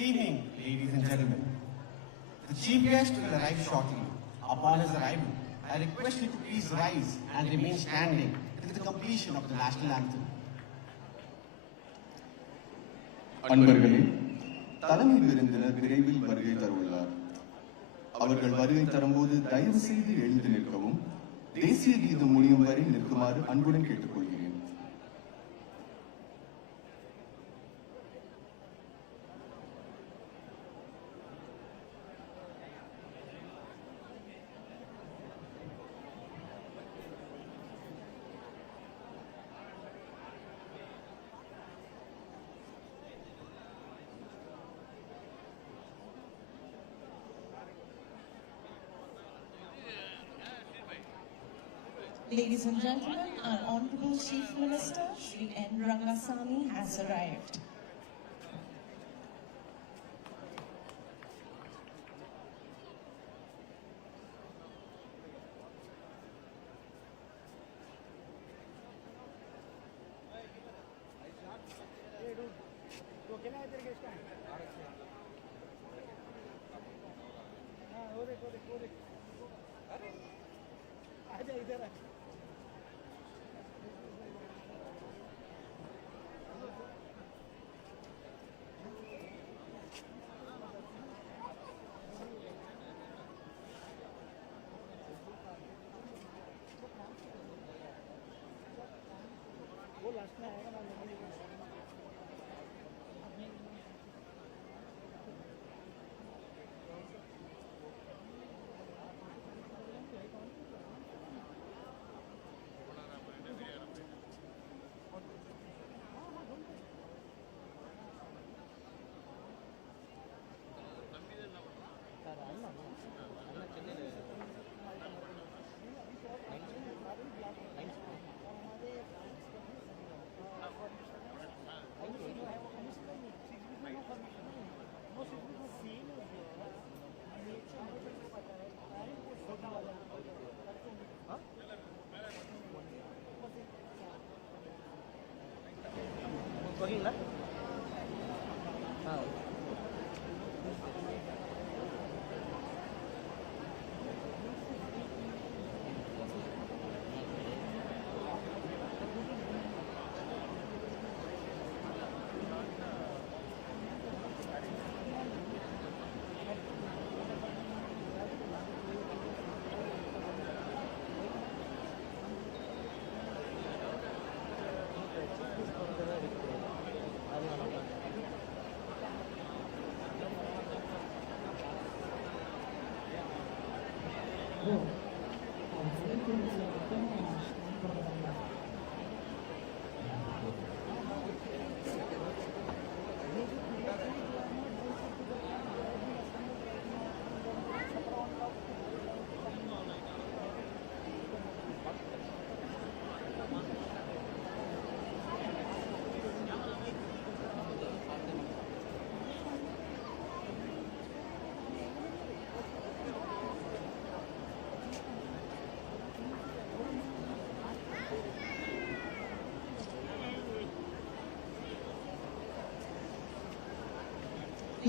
Good evening, ladies and gentlemen. The chief guest will arrive shortly. Upon his arrival, I request you to please rise and remain standing till the completion of the national anthem. அன்பர்களே, தலைமை விருந்தினர் விரைவில் வருகை தருள்ளார். அவர்கள் வருகை தரும்போது தயவு செய்து எழுந்து நிற்கவும், தேசிய கீதம் முடியும் வரை நிற்குமாறு அன்புடன் கேட்டுக்கொள்கிறேன். Ladies and gentlemen, our Honorable Chief Minister, Shri N. Rangasamy, has arrived.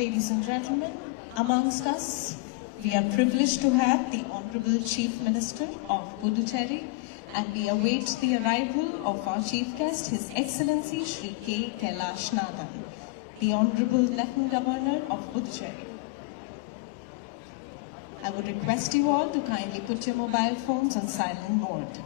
Ladies and gentlemen, amongst us, we are privileged to have the Honorable Chief Minister of Puducherry, and we await the arrival of our Chief Guest, His Excellency Shri K. Kailashnadan, the Honorable Lieutenant Governor of Puducherry. I would request you all to kindly put your mobile phones on silent mode.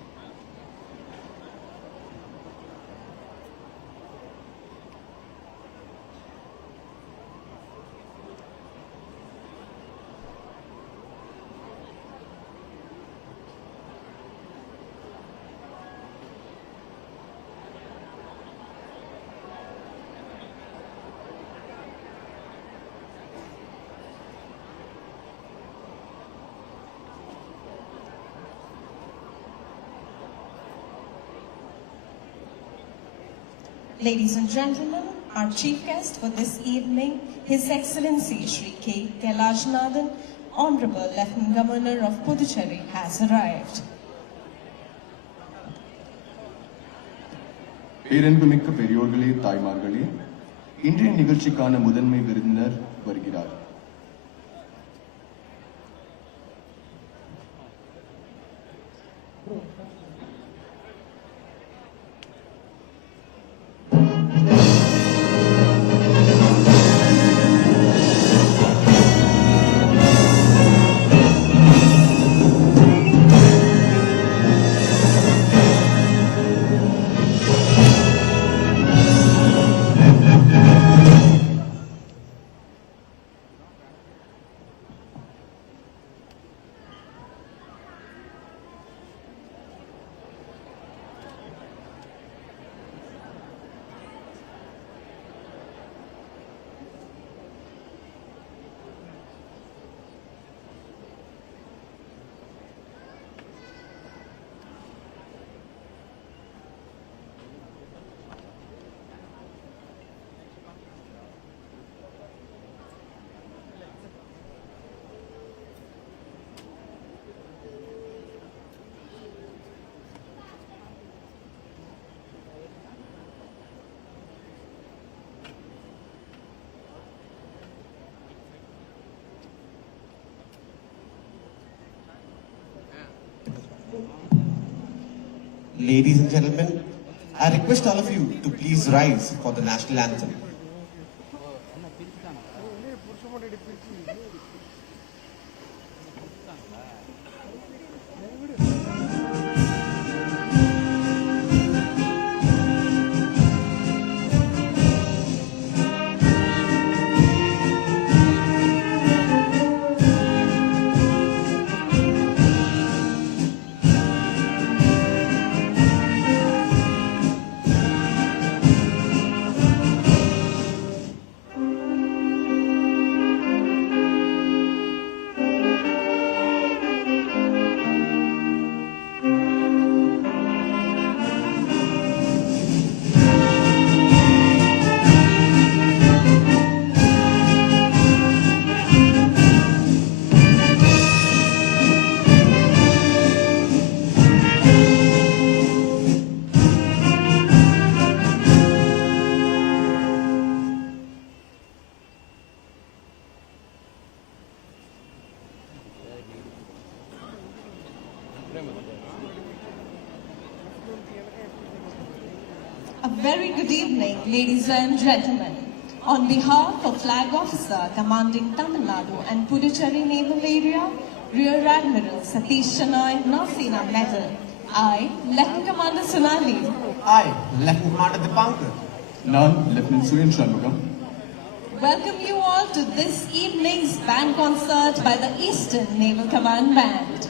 Ladies and gentlemen, our chief guest for this evening, His Excellency Shri K. Kailashnadan, Honorable Lieutenant Governor of Puducherry, has arrived. பேரன்புமிக்க பெரியோர்களே, தாய்மார்களே, இன்றைய நிகழ்ச்சிக்கான முதன்மை விருந்தினர் வருகிறார். Ladies and gentlemen, I request all of you to please rise for the national anthem. A very good evening, ladies and gentlemen. On behalf of Flag Officer commanding Tamil Nadu and Puducherry Naval Area, Rear Admiral Satish Shenoy, Nausena Medal, I, Lieutenant Commander Sonali. I, Lieutenant Commander Dipankar. நான் lieutenant Suyan Shanmugam. Welcome you all to this evening's band concert by the Eastern Naval Command Band.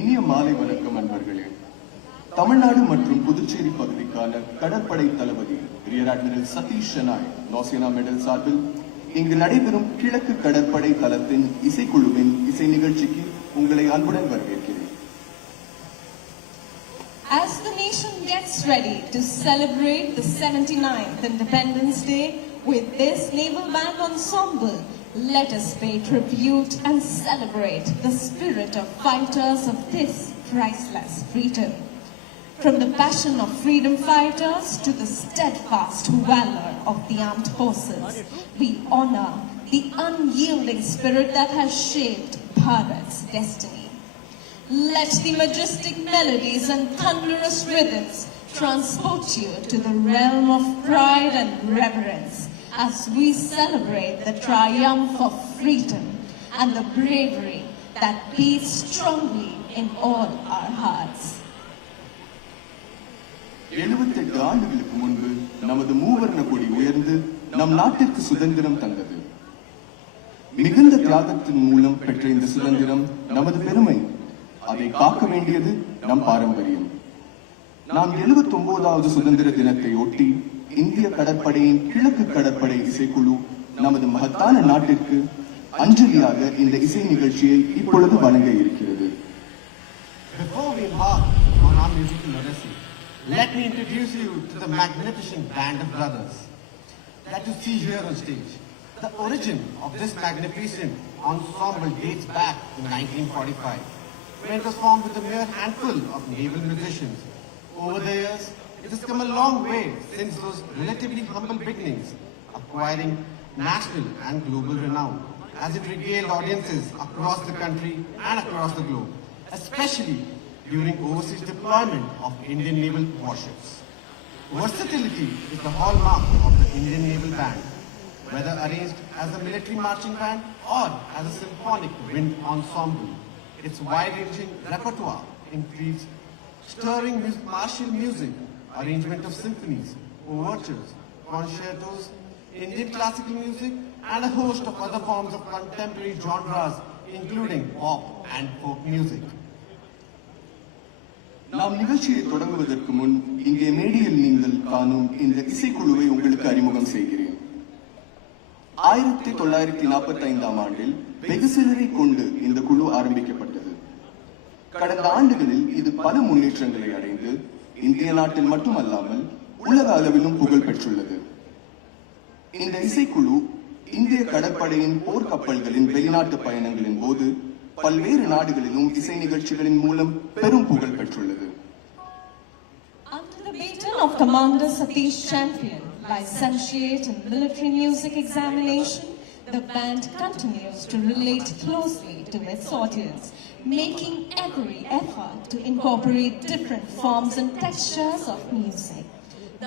இனிய மாலை வணக்கம் அன்பர்களே. தமிழ்நாடு மற்றும் புதுச்சேரி பகுதிக்கான கடற்படை தளபதி rear admiral Satish Shenoy Nausena medal சார்பில் இங்கு நடைபெறும் கிழக்கு கடற்படை தளத்தின் இசைக்குழுவின் இசை நிகழ்ச்சிக்கு உங்களை அன்புடன் வரவேற்கிறேன். As the nation gets ready to celebrate the 79th Independence Day with this Naval Band Ensemble, let us pay tribute and celebrate the spirit of fighters of this priceless freedom. From the passion of freedom fighters to the steadfast valor of the armed forces, we honor the unyielding spirit that has shaped Bharat's destiny. Let the majestic melodies and thunderous rhythms transport you to the realm of pride and reverence as we celebrate the triumph of freedom and the bravery that beats strongly in all our hearts. 78 ஆண்டுகளுக்கு முன்பு நமது மூவர்ண கொடி உயர்ந்து நம் நாட்டிற்கு சுதந்திரம் தந்தது. மிகுந்த தியாகத்தின் மூலம் பெற்ற இந்த சுதந்திரம் நமது பெருமை. அதை காக்க வேண்டியது நம் பாரம்பரியம். நாம் 79வது சுதந்திர தினத்தை ஒட்டி இந்திய கடற்படையின் கிழக்கு கடற்படை இசைக்குழு நமது மகத்தான நாட்டிற்கு அஞ்சலியாக இந்த இசை நிகழ்ச்சியை இப்பொழுது வழங்க இருக்கிறது. Before we embark on our musical odyssey, let me introduce you to the magnificent band of brothers that you see here on stage. The origin of this magnificent ensemble dates back to 1945, when it was formed with a mere handful of naval musicians. Over the years, it has come a long way since those relatively humble beginnings, acquiring national and global renown as it regaled audiences across the country and across the globe, especially during overseas deployment of Indian naval warships. Versatility is the hallmark of the Indian Naval Band, whether arranged as a military marching band or as a symphonic wind ensemble. Its wide-ranging repertoire includes stirring martial music, arrangement of symphonies, overtures, concertos, Indian classical music, and a host of other forms of contemporary genres, including pop and folk music. நாம் நிகழ்ச்சியை தொடங்குவதற்கு முன் இங்கே மேடையில் நீங்கள் காணும் இந்த இசைக்குழுவை உங்களுக்கு அறிமுகம் செய்கிறேன். 1945ஆம் ஆண்டில் வெகு சிலரை கொண்டு இந்த குழு ஆரம்பிக்கப்பட்டது. கடந்த ஆண்டுகளில் இது பல முன்னேற்றங்களை அடைந்து இந்திய நாட்டில் மட்டுமல்லாமல் உலக அளவிலும் புகழ் பெற்றுள்ளது. இந்த இசைக்குழு இந்திய கடற்படையின் போர்க்கப்பல்களின் வெளிநாட்டு பயணங்களின் போது பல்வேறு நாடுகளிலும் இசை நிகழ்ச்சிகளின் மூலம் பெரும் புகழ் பெற்றுள்ளது. Under the baton of Commander Satish Champion, licentiate in military music examination, the band continues to relate closely to its audience, making every effort to incorporate different forms and textures of music,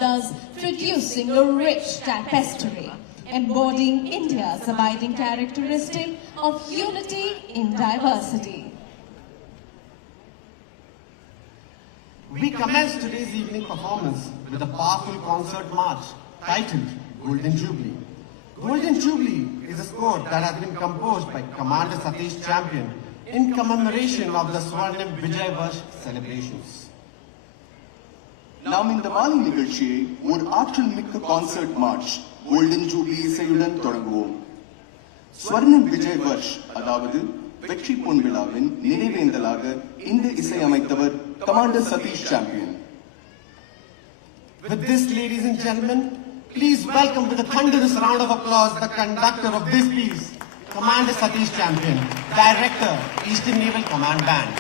thus producing a rich tapestry embodying India's abiding characteristic of unity in diversity. We commence today's evening performance with a powerful concert march titled Golden Jubilee. Golden Jubilee is a score that has been composed by Commander Satish Champion in commemoration of the Swarnim Vijay Varsh celebrations. நாம் இந்த மாலை நிகழ்ச்சியை ஒரு ஆற்றல் மிக்க concert March golden jubilee இசையுடன் தொடங்குவோம். ஸ்வர்ணம் விஜய் வர்ஷ் அதாவது வெற்றி பொன் விழாவின் நினைவேந்தலாக இந்த இசை அமைத்தவர் commander Satish Champion. With this, ladies and gentlemen, please welcome with a thunderous round of applause the conductor of this piece, Commander Satish Champion, Director, Eastern Naval Command Band.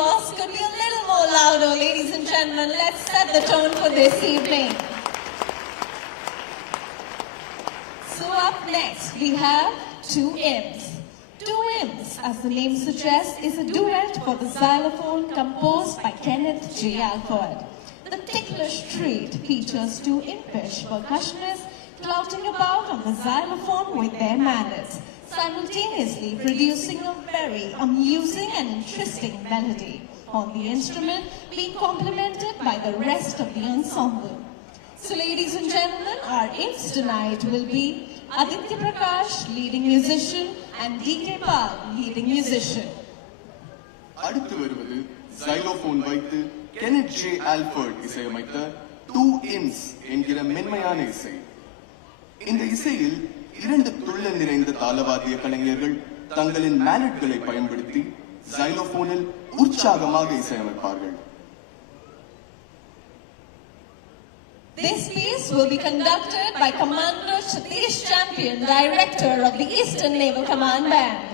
applause could be a little more louder, ladies and gentlemen. Let's set the tone for this evening. So up next, we have Two Imps. Two Imps, as the name suggests, is a duet for the xylophone composed by Kenneth J. Alford. The ticklish treat features two impish percussionists flouting about on the xylophone with their manners, simultaneously producing a very amusing and interesting melody on the instrument, being complemented by the rest of the ensemble. So ladies and gentlemen, our imps tonight will be Aditya Prakash, leading musician, and D.K. Pal, leading musician. அடுத்து வருவது xylophone வைத்து கெனட் J Alfred இசையமைத்த two இம்ஸ் என்கிற மென்மையான இசை. இந்த இசையில் இரண்டு துள்ள நிறைந்த தாளவாத்திய கலைஞர்கள் தங்களின் மேலட்களை பயன்படுத்தி xylophone-இல் உற்சாகமாக இசையமைப்பார்கள். This piece will be conducted by Commander Satish Champion, Director of the Eastern Naval Command Band.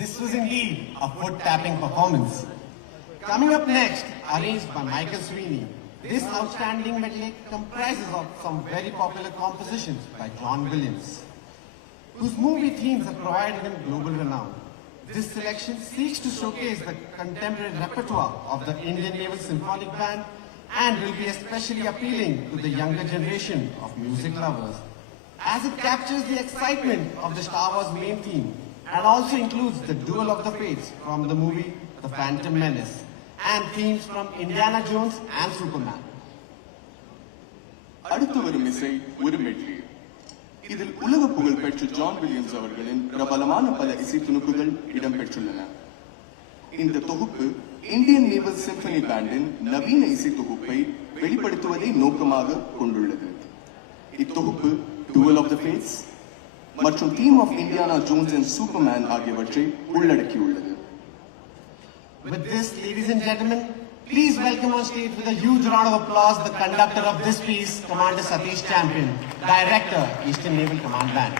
This was indeed a foot-tapping performance. Coming up next, arranged by Michael Sweeney, this outstanding medley comprises of some very popular compositions by John Williams, whose movie themes have provided him global renown. This selection seeks to showcase the contemporary repertoire of the Indian Naval Symphonic Band and will be especially appealing to the younger generation of music lovers, as it captures the excitement of the Star Wars main theme and also includes the Duel of the Fates from the movie The Phantom Menace and themes from Indiana Jones and Superman. அடுத்து வரும் இசை ஒரு medley. இதில் உலக புகழ் பெற்ற John Williams அவர்களின் பிரபலமான பல இசை துணுக்குகள் இடம்பெற்றுள்ளன. இந்த தொகுப்பு இந்தியன் நேவல் சிம்பனி பேண்டின் நவீன இசை தொகுப்பை வெளிப்படுத்துவதை நோக்கமாக கொண்டுள்ளது. இத்தொகுப்பு டுவல் ஆஃப் த ஃபேட்ஸ் மற்றும் theme of Indiana Jones and Superman ஆகியவற்றை உள்ளடக்கியுள்ளது. With this, ladies and gentlemen, please welcome on stage with a huge round of applause the conductor of this piece, Commander Satish Champion, Director, Eastern Naval Command Band.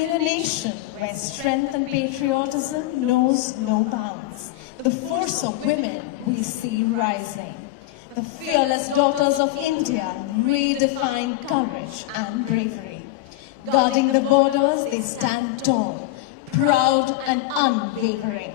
In a nation where strength and patriotism knows no bounds, the force of women we see rising. The fearless daughters of India redefine courage and bravery. Guarding the borders, they stand tall, proud and unwavering.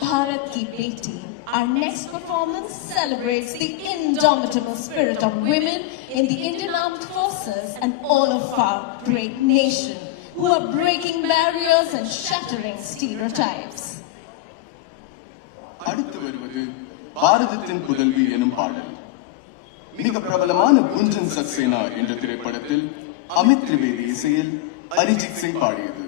Bharat Ki Beti. Our next performance celebrates the indomitable spirit of women in the Indian Armed Forces and all of our great nation who are breaking barriers and shattering stereotypes. அடுத்து வருவது பாரதத்தின் புதல்வி எனும் பாடல். மிக பிரபலமான குஞ்சன் சக்சேனா என்ற திரைப்படத்தில் அமித் திரிவேதி இசையில் அரிஜித் சிங் பாடியது.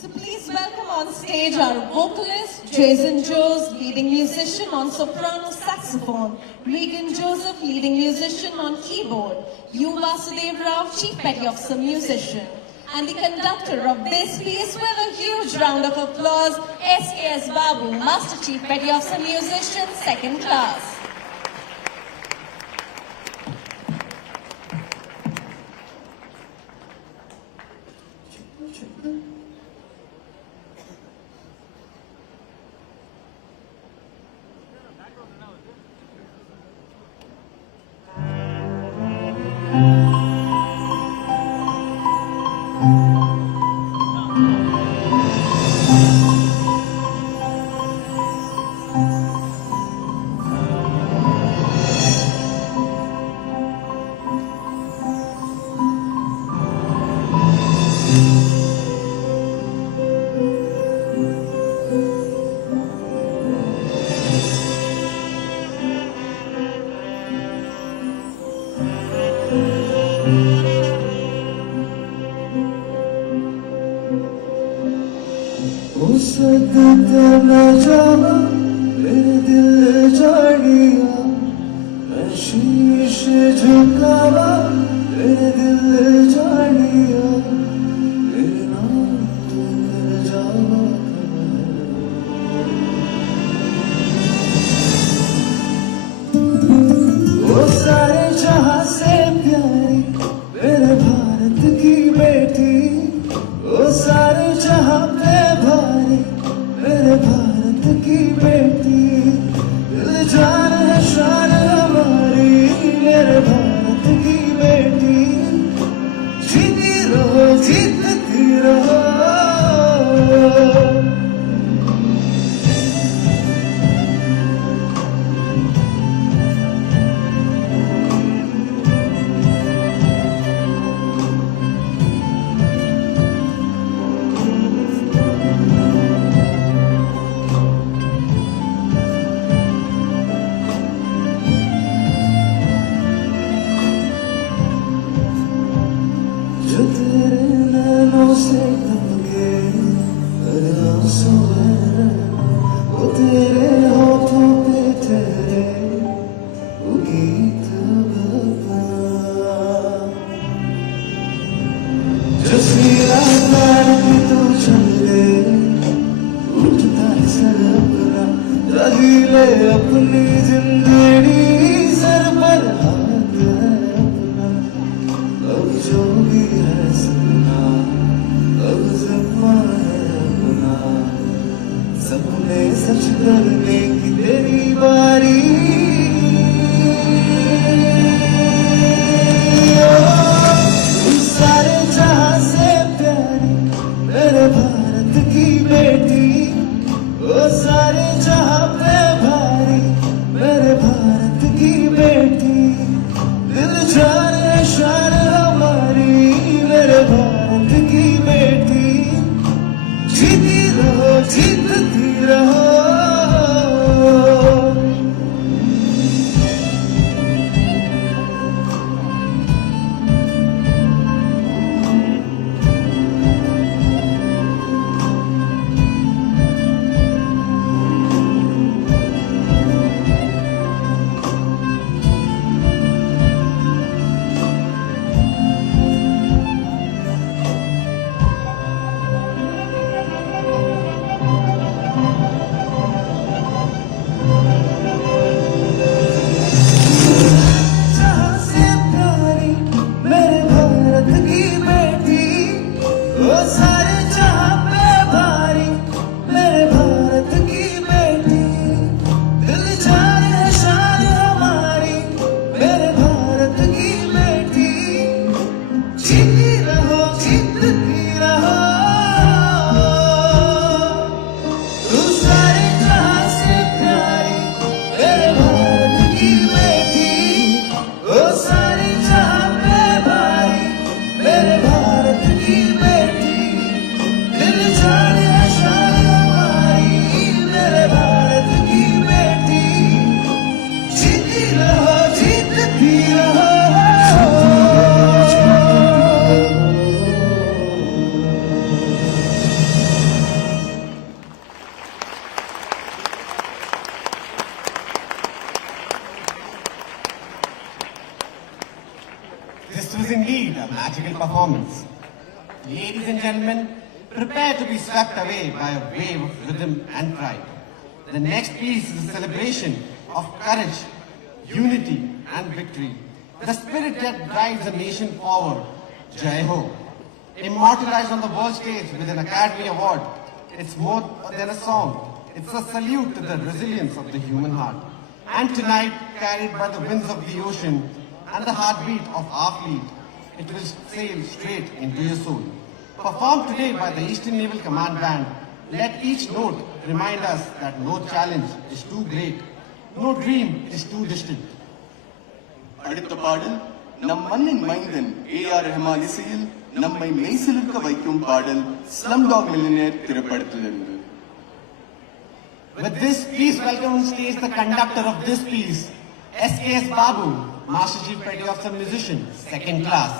So please welcome on stage our vocalist, Jason Jose, leading musician on soprano saxophone, Regan Joseph, leading musician on keyboard, U. Vasudev Rao, chief petty officer musician, and the conductor of this piece with a huge round of applause, SKS Babu, master chief petty officer musician, second class. is indeed a magical performance. Ladies and gentlemen, prepare to be swept away by a wave of rhythm and pride. The next piece is a celebration of courage, unity and victory. The spirit that drives a nation forward. Jai Ho. Immortalized on the world stage with an Academy Award, it's more than a song. It's a salute to the resilience of the human heart. And tonight, carried by the winds of the ocean and the heartbeat of our fleet, it will sail straight into your soul. Performed today by the Eastern Naval Command Band, let each note remind us that no challenge is too great, no dream is too distant. அடுத்த பாடல் நம் மண்ணின் மைந்தன் A.R. Rahman இசையில் நம்மை மெய்சிலிர்க்க வைக்கும் பாடல் Slumdog millionaire திரைப்படத்திலிருந்து. With this, please welcome on stage the conductor of this piece, S.K.S. Babu, Master Chief Petty Officer Musician, 2nd class.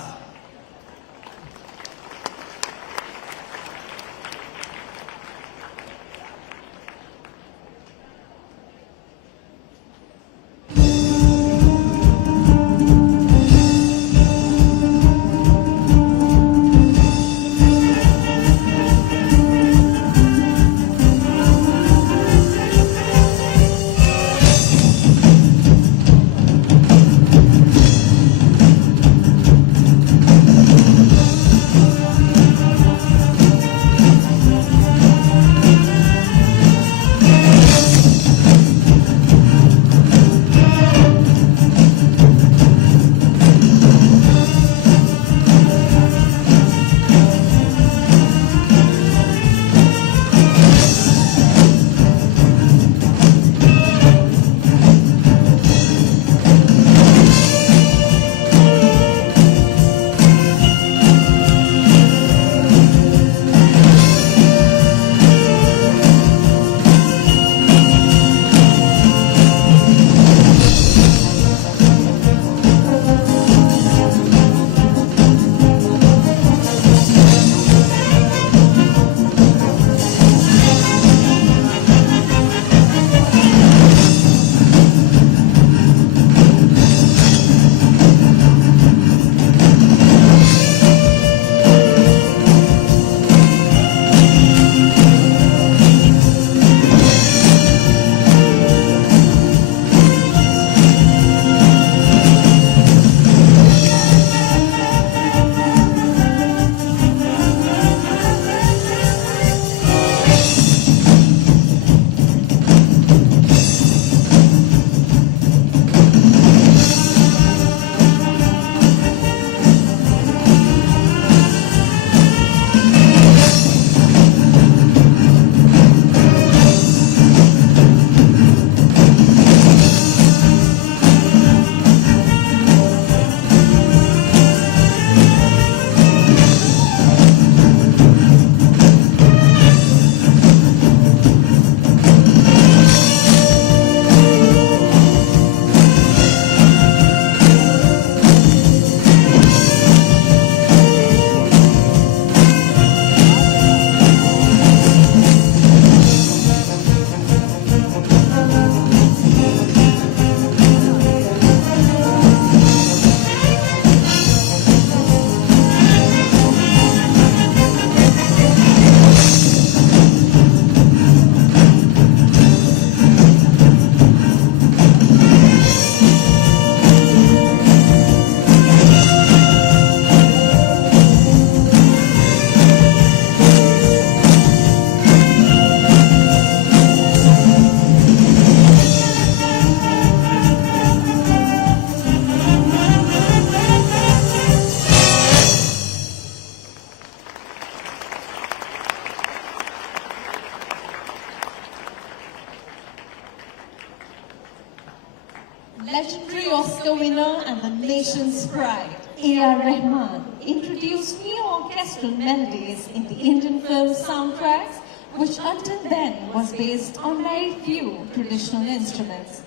Legendary Oscar winner and the nation's pride, A.R. Rahman, introduced new orchestral melodies in the Indian film soundtracks, which until then was based on very few traditional instruments.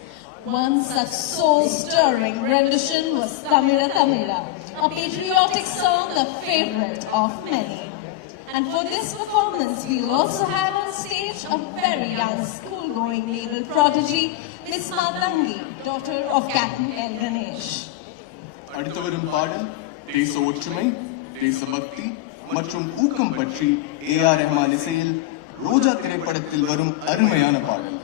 One such soul-stirring rendition was Tamila Tamila, a patriotic song, the favorite of many. And for this performance, we will also have on stage a very young school-going naval prodigy, Miss Madlangi, daughter of Captain L. Ganesh. அடுத்து வரும் பாடல் தேச ஒற்றுமை, தேசபக்தி மற்றும் ஊக்கம் பற்றி A.R. Rahman இசையில் ரோஜா திரைப்படத்தில் வரும் அருமையான பாடல்.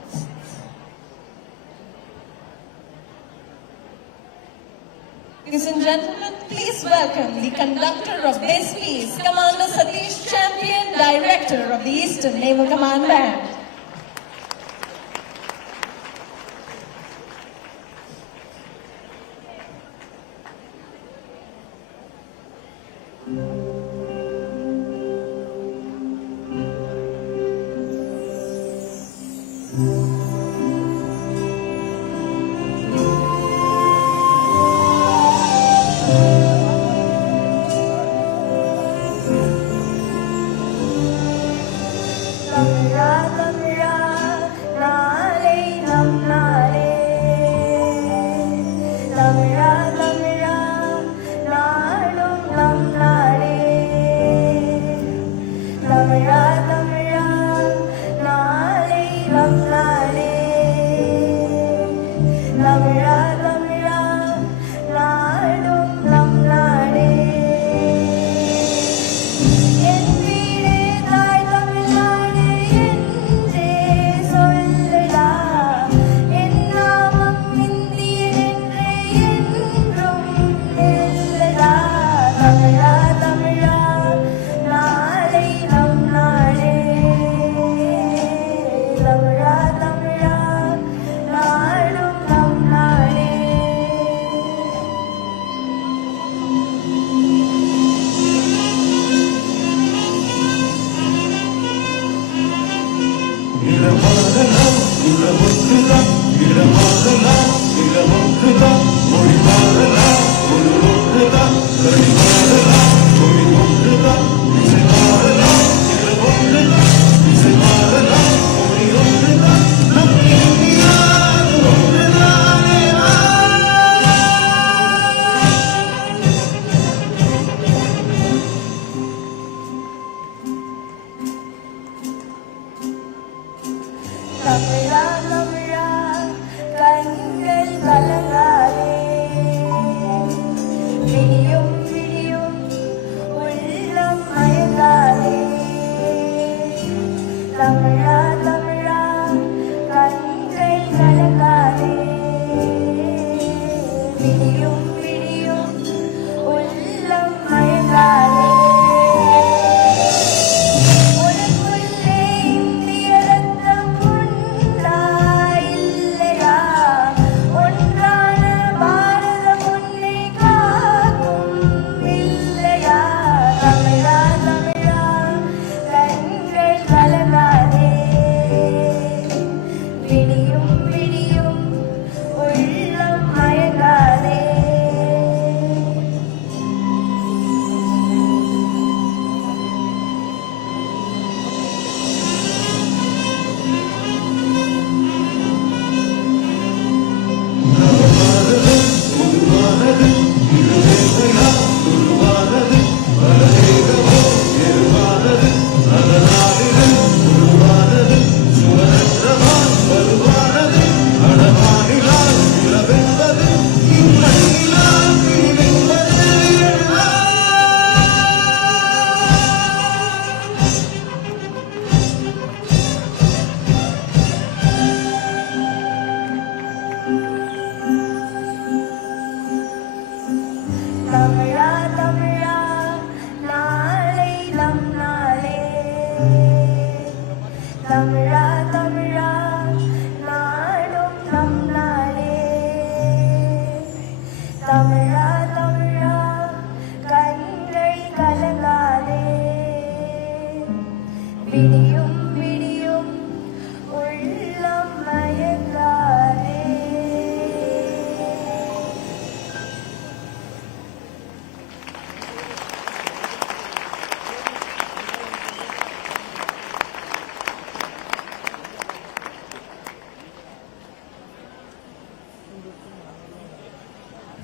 Ladies and gentlemen, please welcome the conductor of this piece, Commander Satish Champion, Director of the Eastern Naval Command Band.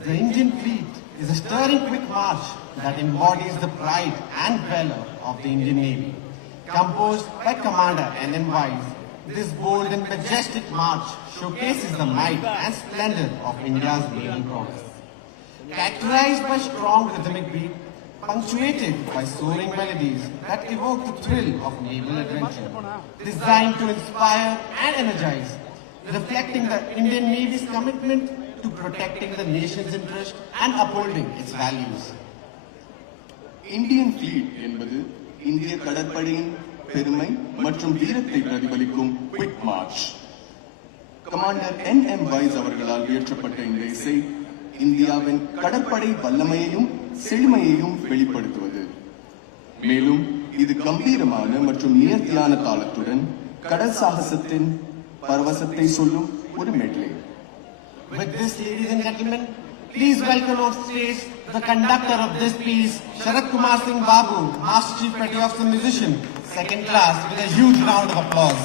The Indian fleet is a stirring quick march that embodies the pride and valor of the Indian Navy. Composed by Commander N.M. Wise, this bold and majestic march showcases the might and splendor of India's naval prowess. characterized by strong rhythmic beat, punctuated by soaring melodies that evoke the thrill of naval adventure, designed to inspire and energize, reflecting the Indian Navy's commitment to protecting the nation's interest and upholding its values. Indian fleet என்பது இந்திய கடற்படையின் பெருமை மற்றும் வீரத்தை பிரதிபலிக்கும் quick March. Commander என் wise அவர்களால் இயற்றப்பட்ட இந்த இசை இந்தியாவின் கடற்படை வல்லமையையும் செழுமையையும் வெளிப்படுத்துவது. மேலும் இது கம்பீரமான மற்றும் நேர்த்தியான தாளத்துடன் கடல் சாகசத்தின் பரவசத்தை சொல்லும் ஒரு மெட்லே. With this, ladies and gentlemen, please welcome on stage the conductor of this piece, Sharat Kumar Singh Babu, Master Chief Petty Officer Musician, second class, with a huge round of applause.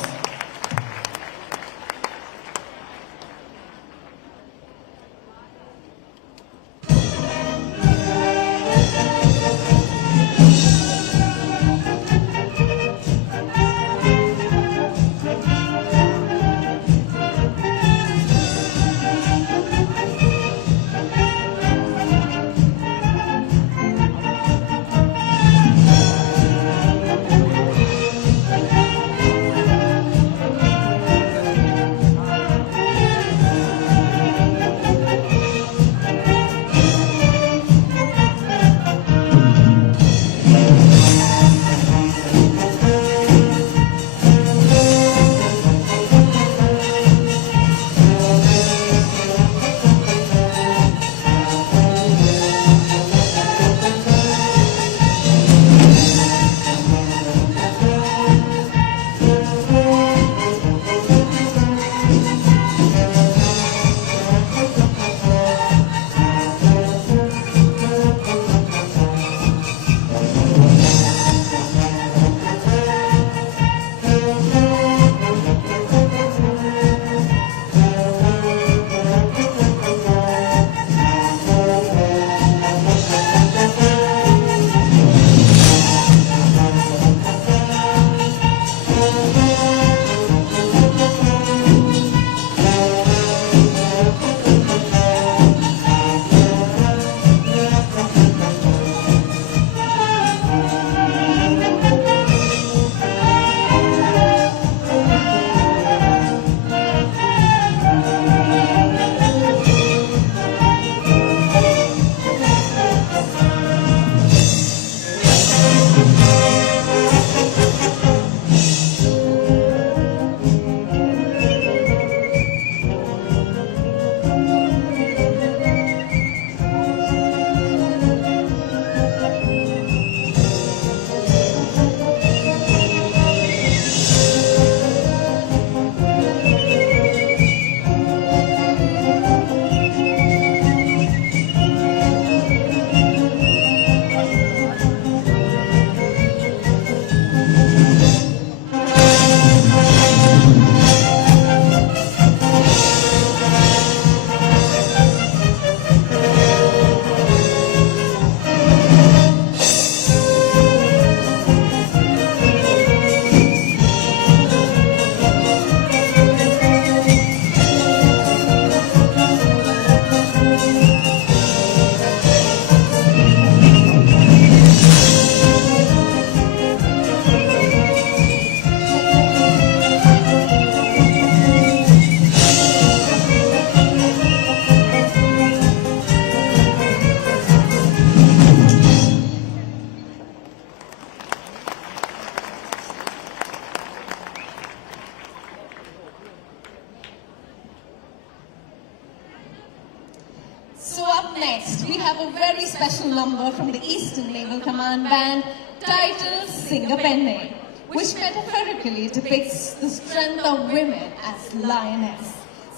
So up next, we have a very special number from the Eastern Naval Command Band titled Singapenne, which metaphorically depicts the strength of women as lioness.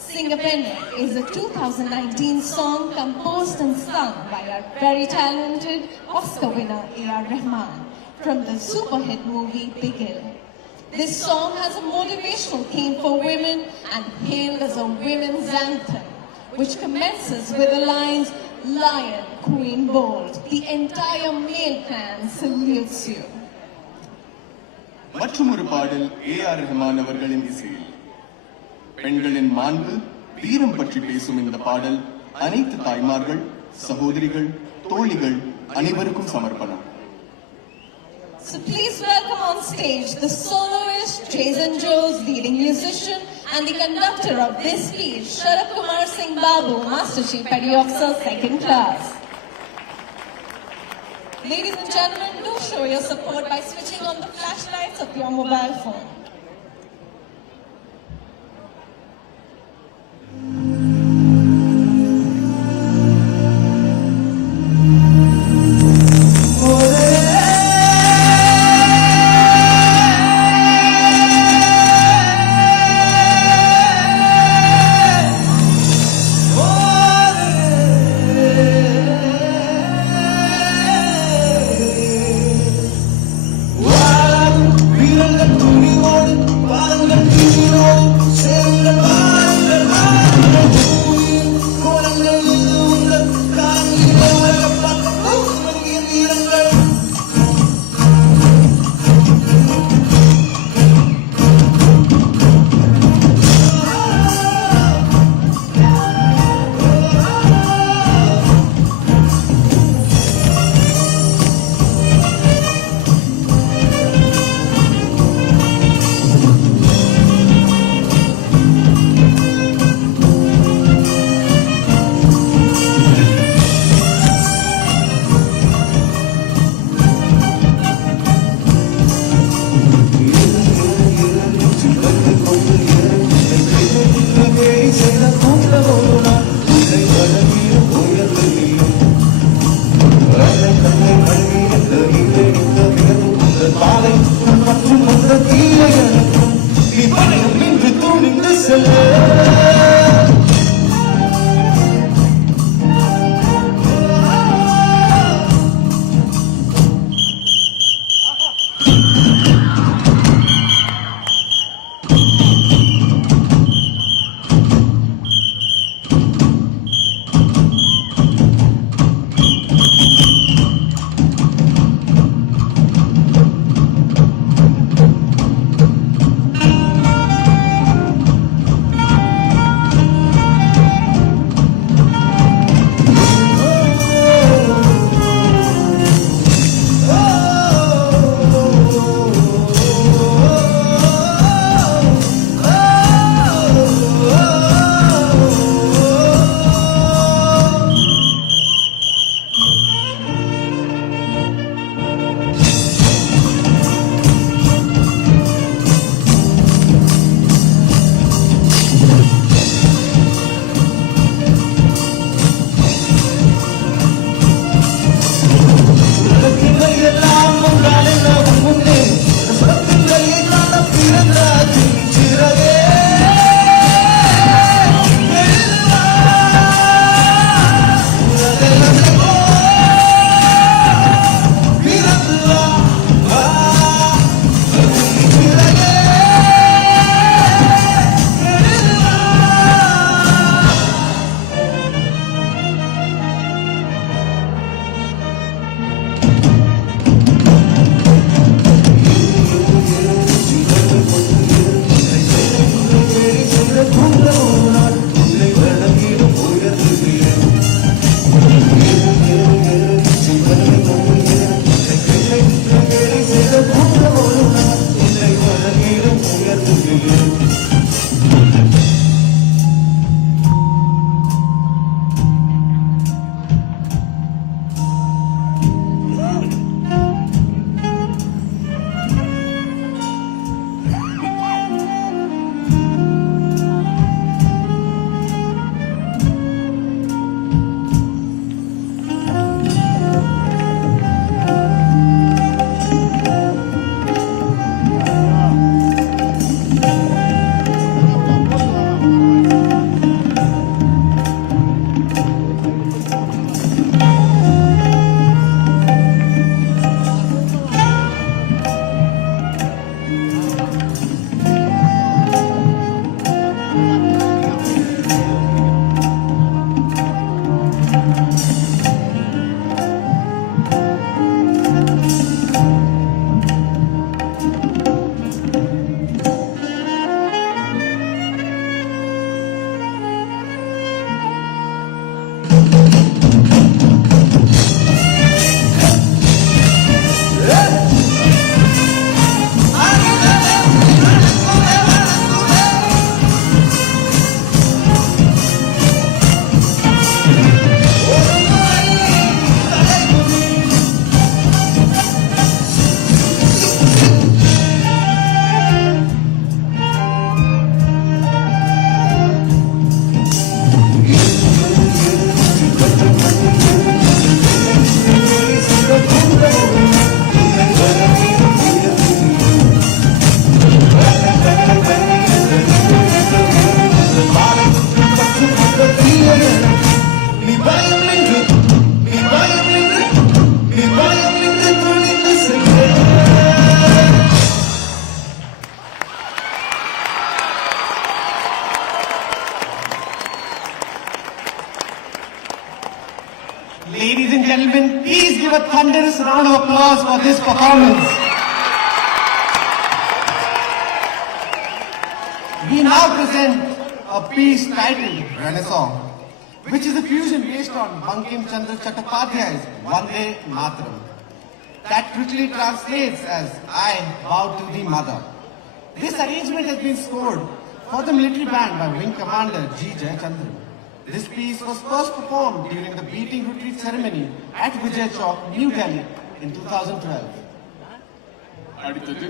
Singapenne is a 2019 song composed and sung by our very talented Oscar winner A.R. Rahman from the super hit movie VIII. This song has a motivational theme for women and hailed as a women's anthem, which commences with the lines, "Lion, Queen bold, the entire male clan salutes you." மற்றொரு பாடல் AR Rahman அவர்களின் இசையில். பெண்களின் மாண்பு வீரம் பற்றி பேசும் இந்த பாடல் அனைத்து தாய்மார்கள் சகோதரிகள், தோழிகள் அனைவருக்கும் சமர்ப்பணம். So please welcome on stage the soloist, Jason Joes, leading musician, and the conductor of this speech, Sharad Kumar Singh Babu, Master Chief Petty Officer, 2nd class. Ladies and gentlemen, do show your support by switching on the flashlights of your mobile phone. Ladies and gentlemen, please give a thunderous round of applause for this performance. We now present a piece titled Renaissance, which is a fusion based on Bankim Chandra Chattopadhyay's Vande Mataram. That quickly translates as I bow to thee, mother. This arrangement has been scored for the military band by Wing Commander G. Jayachandran. This piece was first performed during the beating retreat ceremony at Vijay Chowk, New Delhi in 2012. அடுத்தது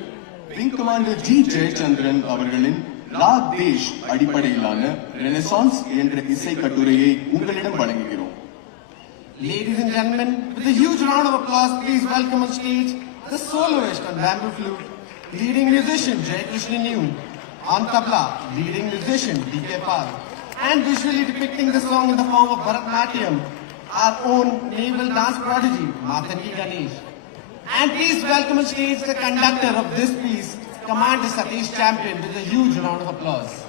wing commander G Jayachandran அவர்களின் லா தேஷ் அடிப்படையிலான renaissance என்ற இசை கட்டுரையை உங்களிடம் வழங்குகிறோம். Ladies and gentlemen, with a huge round of applause, please welcome on stage the soloist on bamboo flute, leading musician Jay Krishna New, on tabla, leading musician D.K. Pal, and visually depicting the song in the form of Bharatanatyam, our own naval dance prodigy, Matangi Ganesh. And please welcome on stage the conductor of this piece, Commander Satish Champion, with a huge round of applause.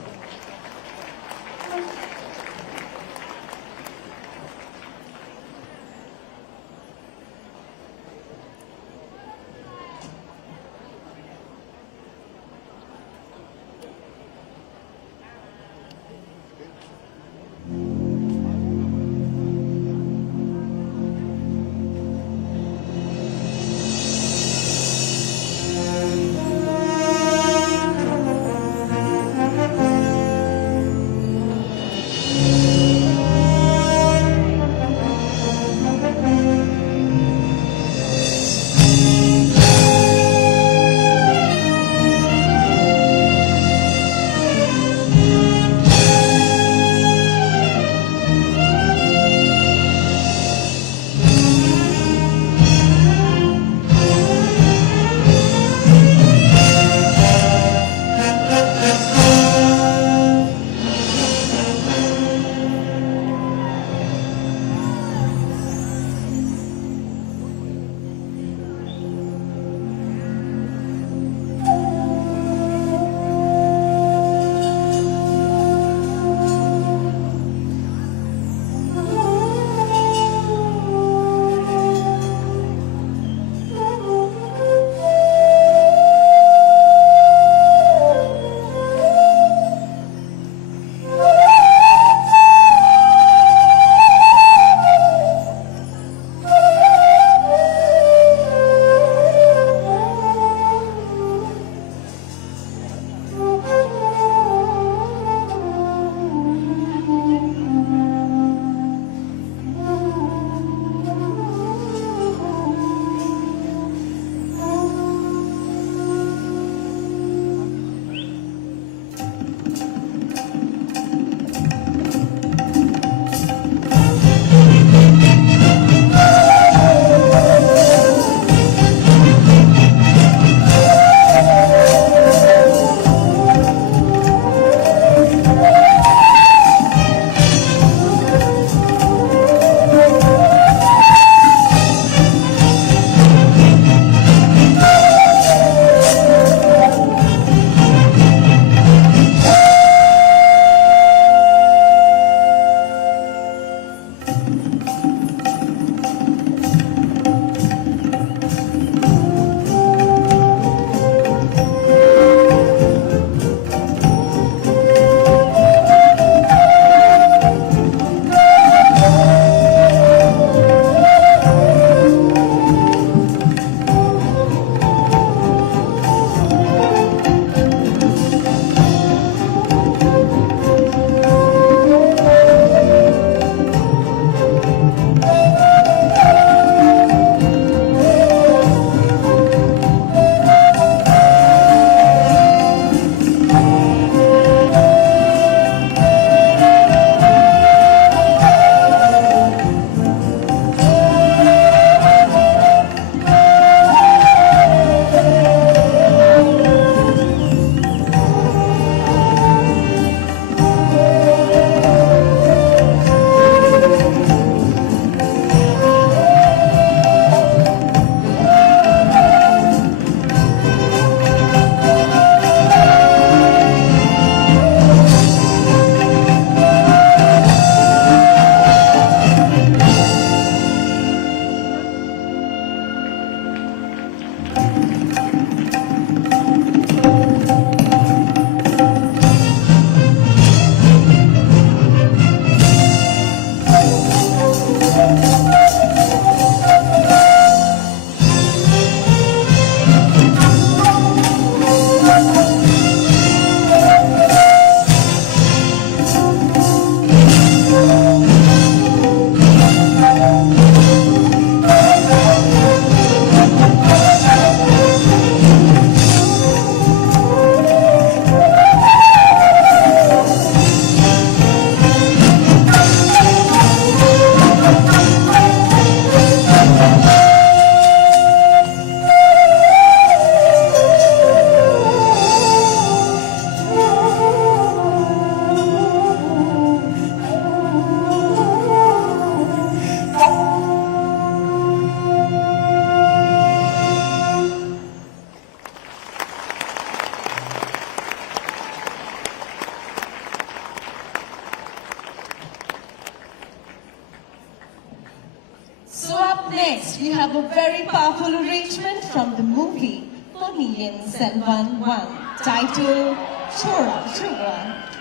next, we have a very powerful arrangement from the movie Ponniyin Selvan 1, titled Chora Chora,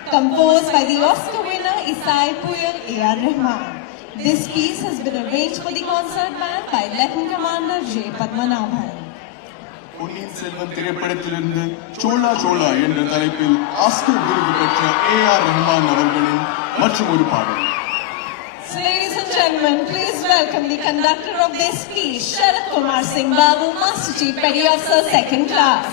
composed by the Oscar winner Isai Puyal A.R. Rahman. This piece has been arranged for the concert band by Lieutenant Commander J. Padmanabhan. Ponniyin Selvan திரைப்படத்திலிருந்து சோளா சோளா என்ற தலைப்பில் Oscar விருது பெற்ற AR Rahman அவர்களின் மற்றும் ஒரு பாடல். So, ladies and gentlemen, please welcome the conductor of this piece, Sharat Kumar Singh Babu, Master Chief Petty Officer, 2nd Class.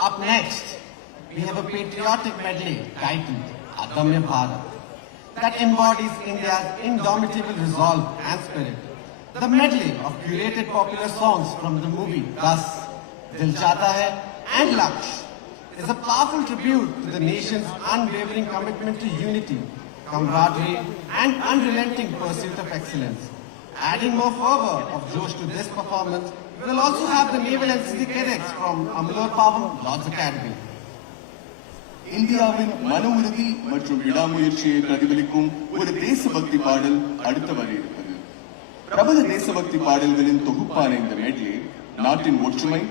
Up next, we have a patriotic medley titled Adamya Bharat that embodies India's indomitable resolve and spirit. The medley of curated popular songs from the movie Thus, Dil Chahta Hai and Laksh is a powerful tribute to the nation's unwavering commitment to unity, camaraderie and unrelenting pursuit of excellence. Adding more fervor of Josh to this performance, we will also have the Naval NCC cadets from Amalur Pavam Lords Academy. இந்தியாவின் மன உறுதி மற்றும் விடாமுயற்சியை பிரதிபலிக்கும் ஒரு தேசபக்தி பாடல் அடுத்த வரை இருப்பது. பிரபல தேசபக்தி பாடல்களின் தொகுப்பான இந்த மேட்லே நாட்டின் ஒற்றுமை,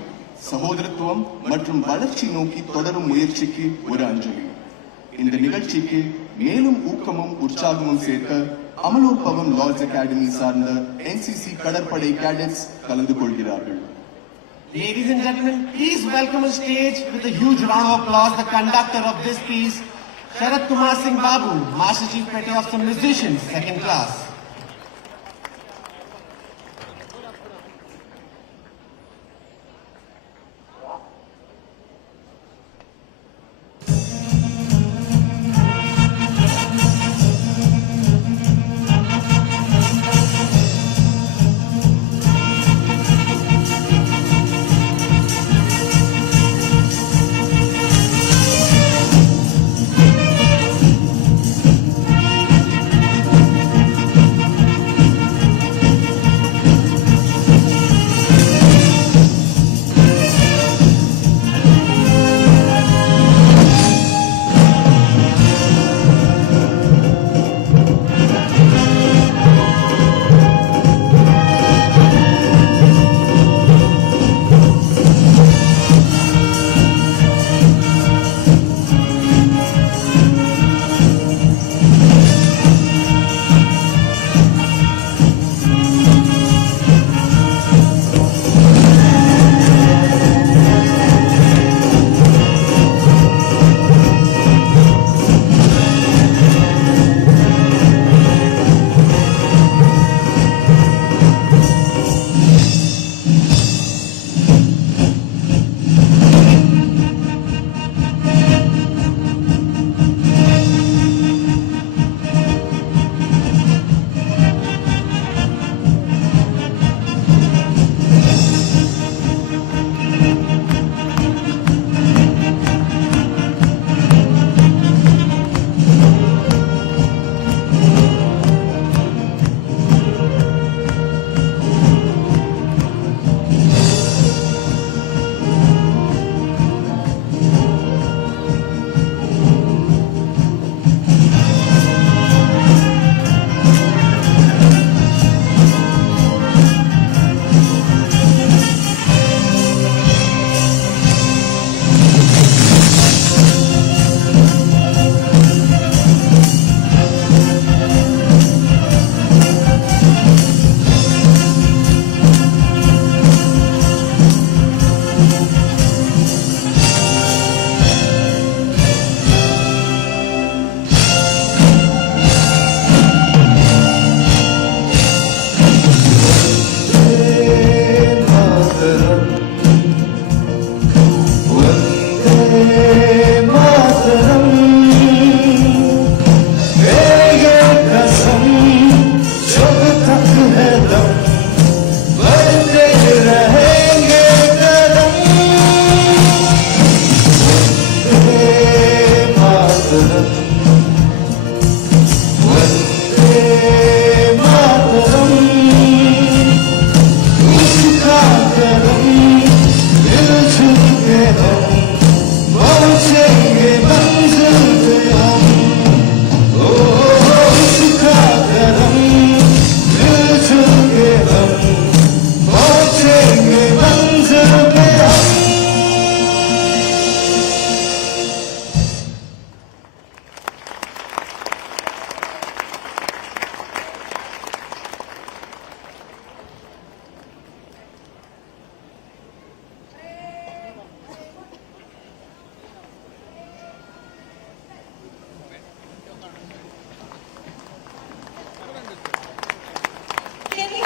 சகோதரத்துவம் மற்றும் வளர்ச்சி நோக்கி தொடரும் முயற்சிக்கு ஒரு அஞ்சலி. இந்த நிகழ்ச்சிக்கு மேலும் ஊக்கமும் உற்சாகமும் சேர்க்க அமலோற்பவம் லார்ட்ஸ் அகாடமி சார்ந்த NCC கடற்படை கேடட்ஸ் கலந்து கொள்கிறார்கள். Ladies and gentlemen, please welcome on stage with a huge round of applause the conductor of this piece, Sharat Kumar Singh Babu, Master Chief Petty of the Musicians, 2nd class.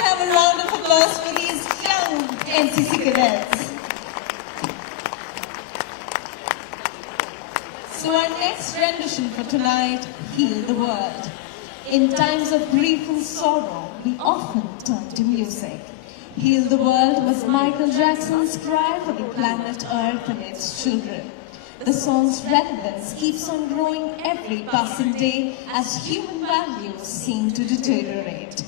have a round of applause for these young NCC cadets. So our next rendition for tonight, Heal the World. In times of grief and sorrow, we often turn to music. Heal the World was Michael Jackson's cry for the planet Earth and its children. The song's relevance keeps on growing every passing day as human values seem to deteriorate.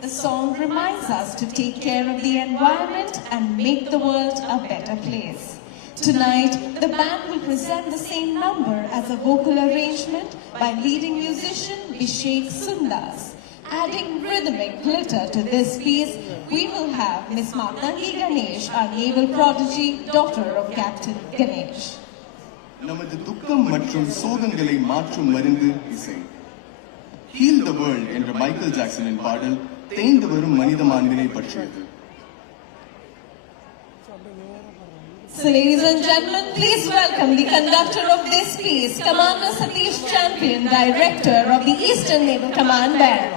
The song reminds us to take care of the environment and make the world a better place. Tonight, the band will present the same number as a vocal arrangement by leading musician Vishek Sundas. Adding rhythmic glitter to this piece, we will have Miss Matangi Ganesh, our naval prodigy, daughter of Captain Ganesh. நமது துக்கம் மற்றும் சோகங்களை மாற்றும் மருந்து இசை. Heal the world என்ற Michael ஜாக்சனின் பாடல் தேய்ந்து வரும் மனித மாண்பினை பற்றியது. So ladies and gentlemen, please welcome the conductor of this piece, Commander Satish Champion, Director of the Eastern Naval Command Band.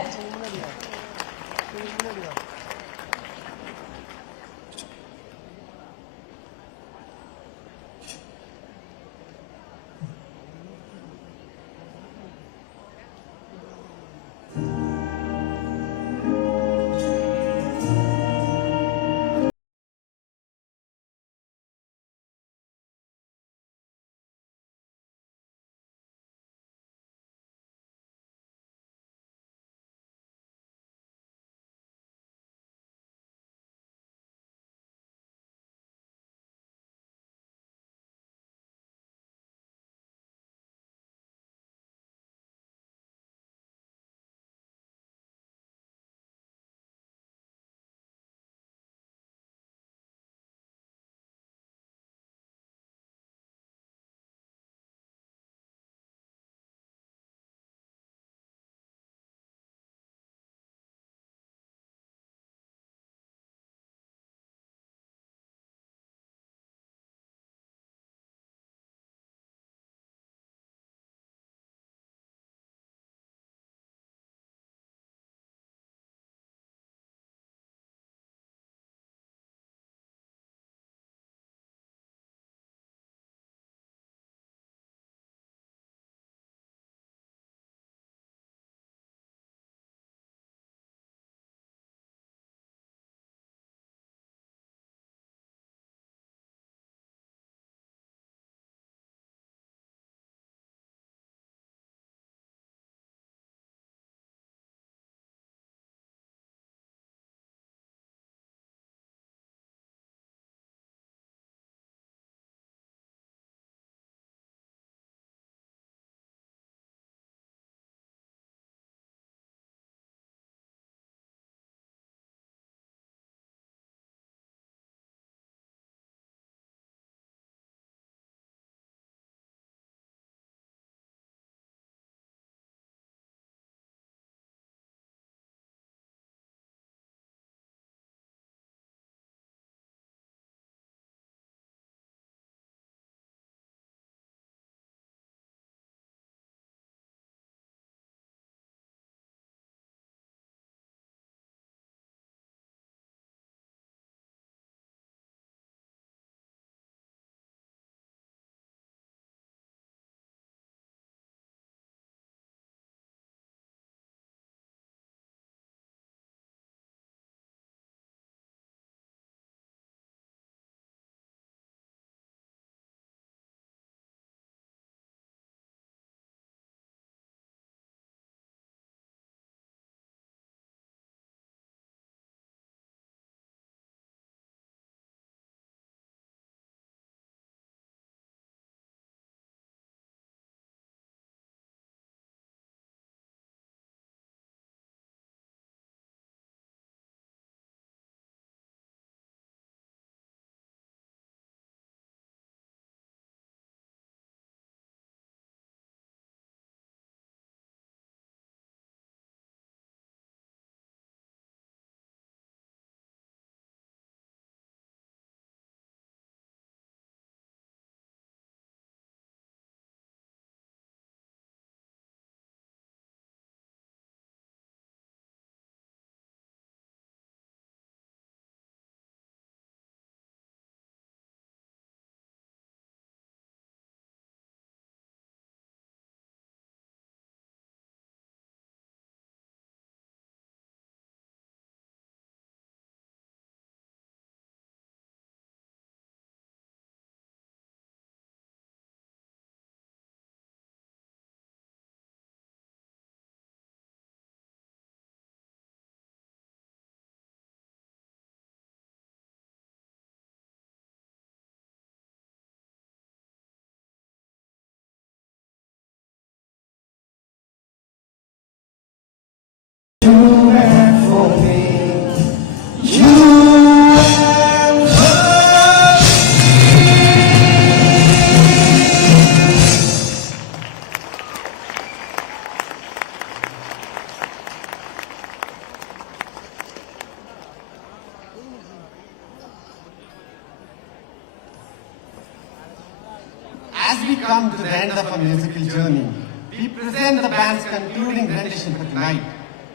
we come to the end of our musical journey, we present the band's concluding rendition for tonight,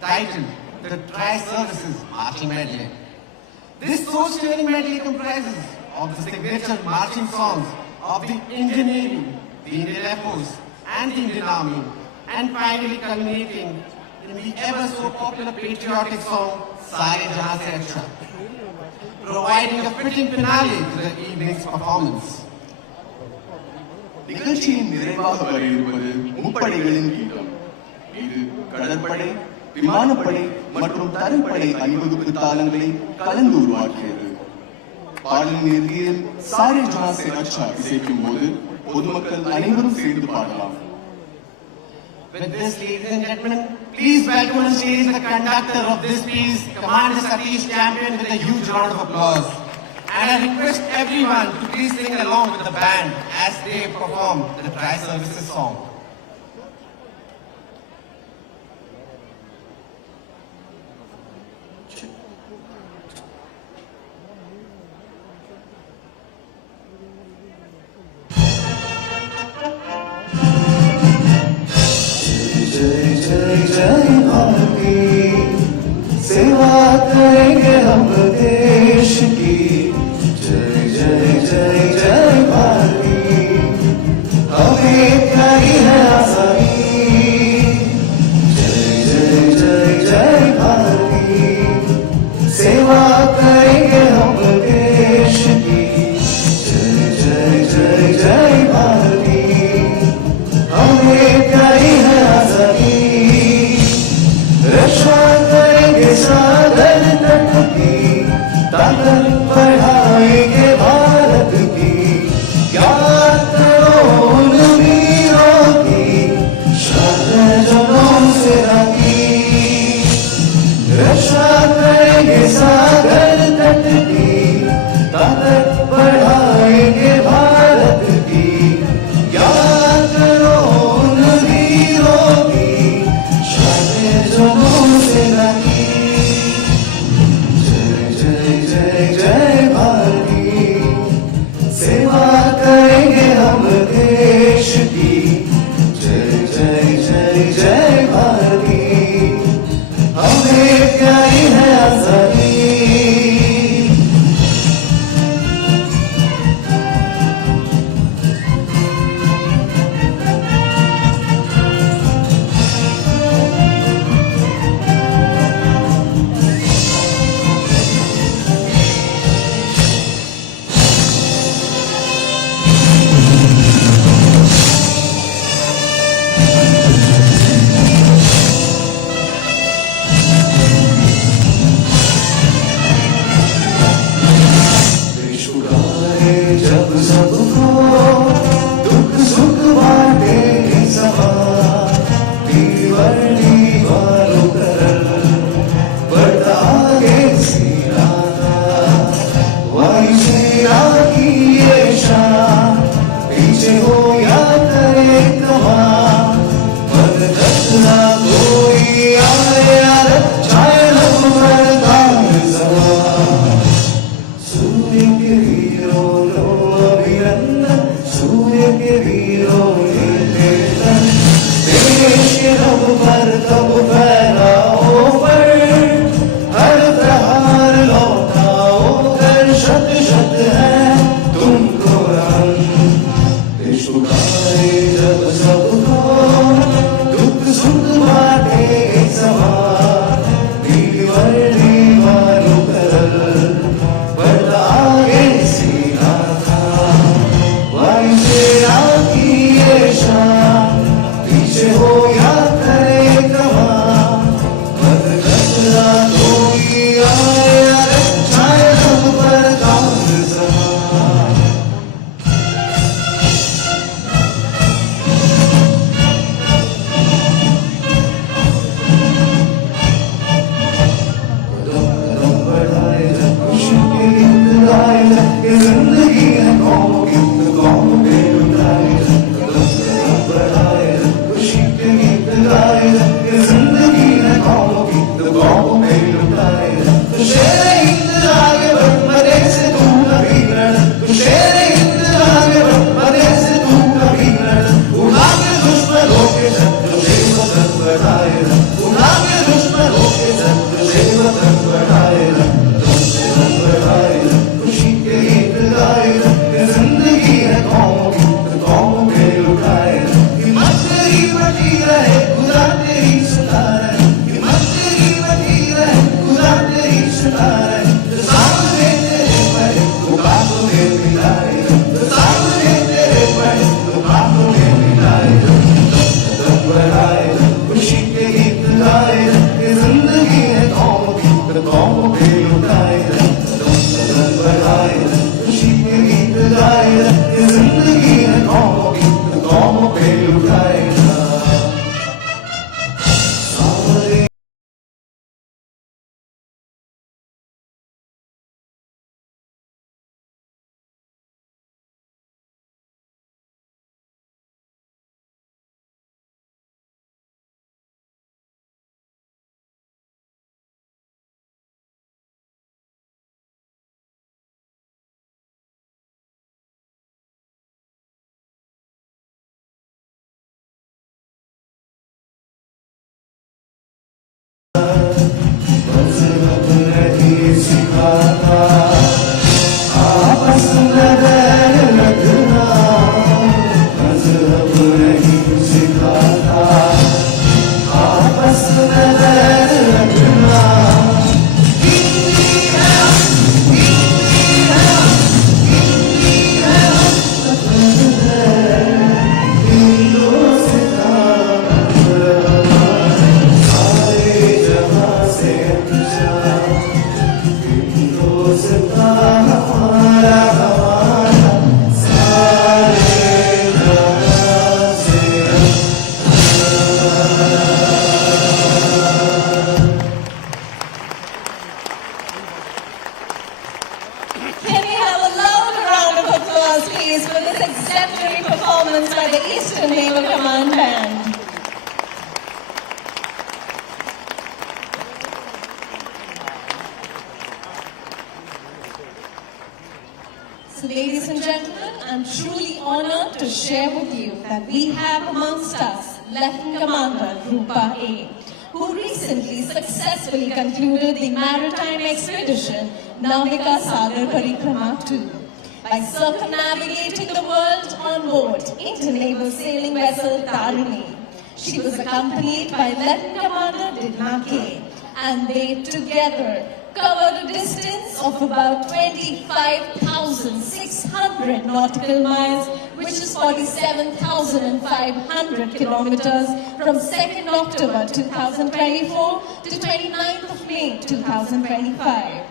titled The Tri-Services Marching Medley. This soul-stirring medley comprises of the signature marching songs of the Indian Navy, the Indian Air Force, and the Indian Army, and finally culminating in the ever so popular patriotic song Sare Jahan Se Acha, providing a fitting finale to the evening's performance. நிகழ்ச்சியின் நிறைவாக வர இருப்பது முப்படைகளின் கீதம். இது கடற்படை, விமானப்படை மற்றும் தரைப்படை அணிவகுப்பு தாளங்களை கலந்து உருவாக்கியது. பாடலின் இறுதியில் சாரே ஜஹான் சே அச்சா இசைக்கும் போது பொதுமக்கள் அனைவரும் சேர்ந்து பாடலாம். With this, ladies and gentlemen, please welcome on stage the conductor of this piece, Commander Satish Champion, with a huge round of applause. And I request everyone to please sing along with the band as they perform the Tri-Services song. जय जय जय भारती, सेवा करेंगे हम देश की. जय जय जय जय भारती, हमें प्यारी है आजादी. जय जय जय जय भारती, सेवा करेंगे हम देश की. जय जय जय जय भारती, हमें प्यारी है आजादी. रक्षा करेंगे सागर तट की, ताकत बढ़ाएंगे भारत की. याद करो उन वीरों की, शतजनों से लगी. रक्षा करेंगे सागर तट की, ताकत बढ़ाएंगे भारत की. याद करो उन वीरों की, शतजनों से लगी. जय जय जय जय भारती, सेवा करेंगे हम देश की. जय जय जय जय भारती, हमें प्यारी है आजादी. जब सबको दुख सुख बांटे समा, दीवानी वालों करल बढ़ता आगे सीना. वायु सेना की ये शान, पीछे हो या करे कमान. मन रखना कोई आए यार, चाहे हम मर्दान समान. सूर्य के वीरों लो अभिनंदन, सूर्य के वीरों नीले तन. देश के रब पर तब फहराओ पर, हर प्रहार लौटाओ कर. शत शत है तुमको रन. देश पुकारे जब सबको, दुख सुख बांटे समा, दीवानी वालों करल बढ़ता आगे सीना था. वायु सेना की ये शान, पीछे हो या करे कमान. मत रखना कोई आए यार, चाहे हम पर काम समान. Eastern Naval Command Band. So ladies and gentlemen, I'm truly honored to share with you that we have amongst us Lieutenant Commander Rupa A, who recently successfully concluded the maritime expedition Navika Sagar Parikrama 2 by circumnavigating the world on board inter-naval sailing vessel Tarini. She was accompanied by Lieutenant Commander Dinake, and they together covered a distance of about 25,600 nautical miles, which is 47,500 kilometers, from 2nd October 2024 to 29th of May 2025.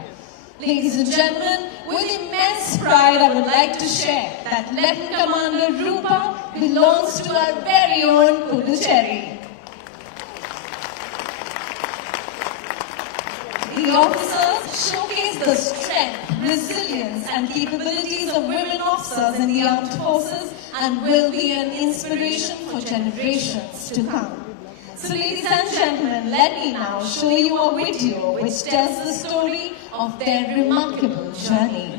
Ladies and gentlemen, with immense pride, I would like to share that Lieutenant Commander Rupa belongs to our very own Puducherry. The officers showcase the strength, resilience and capabilities of women officers in the armed forces and will be an inspiration for generations to come. So ladies and gentlemen, let me now show you a video which tells the story of their remarkable journey.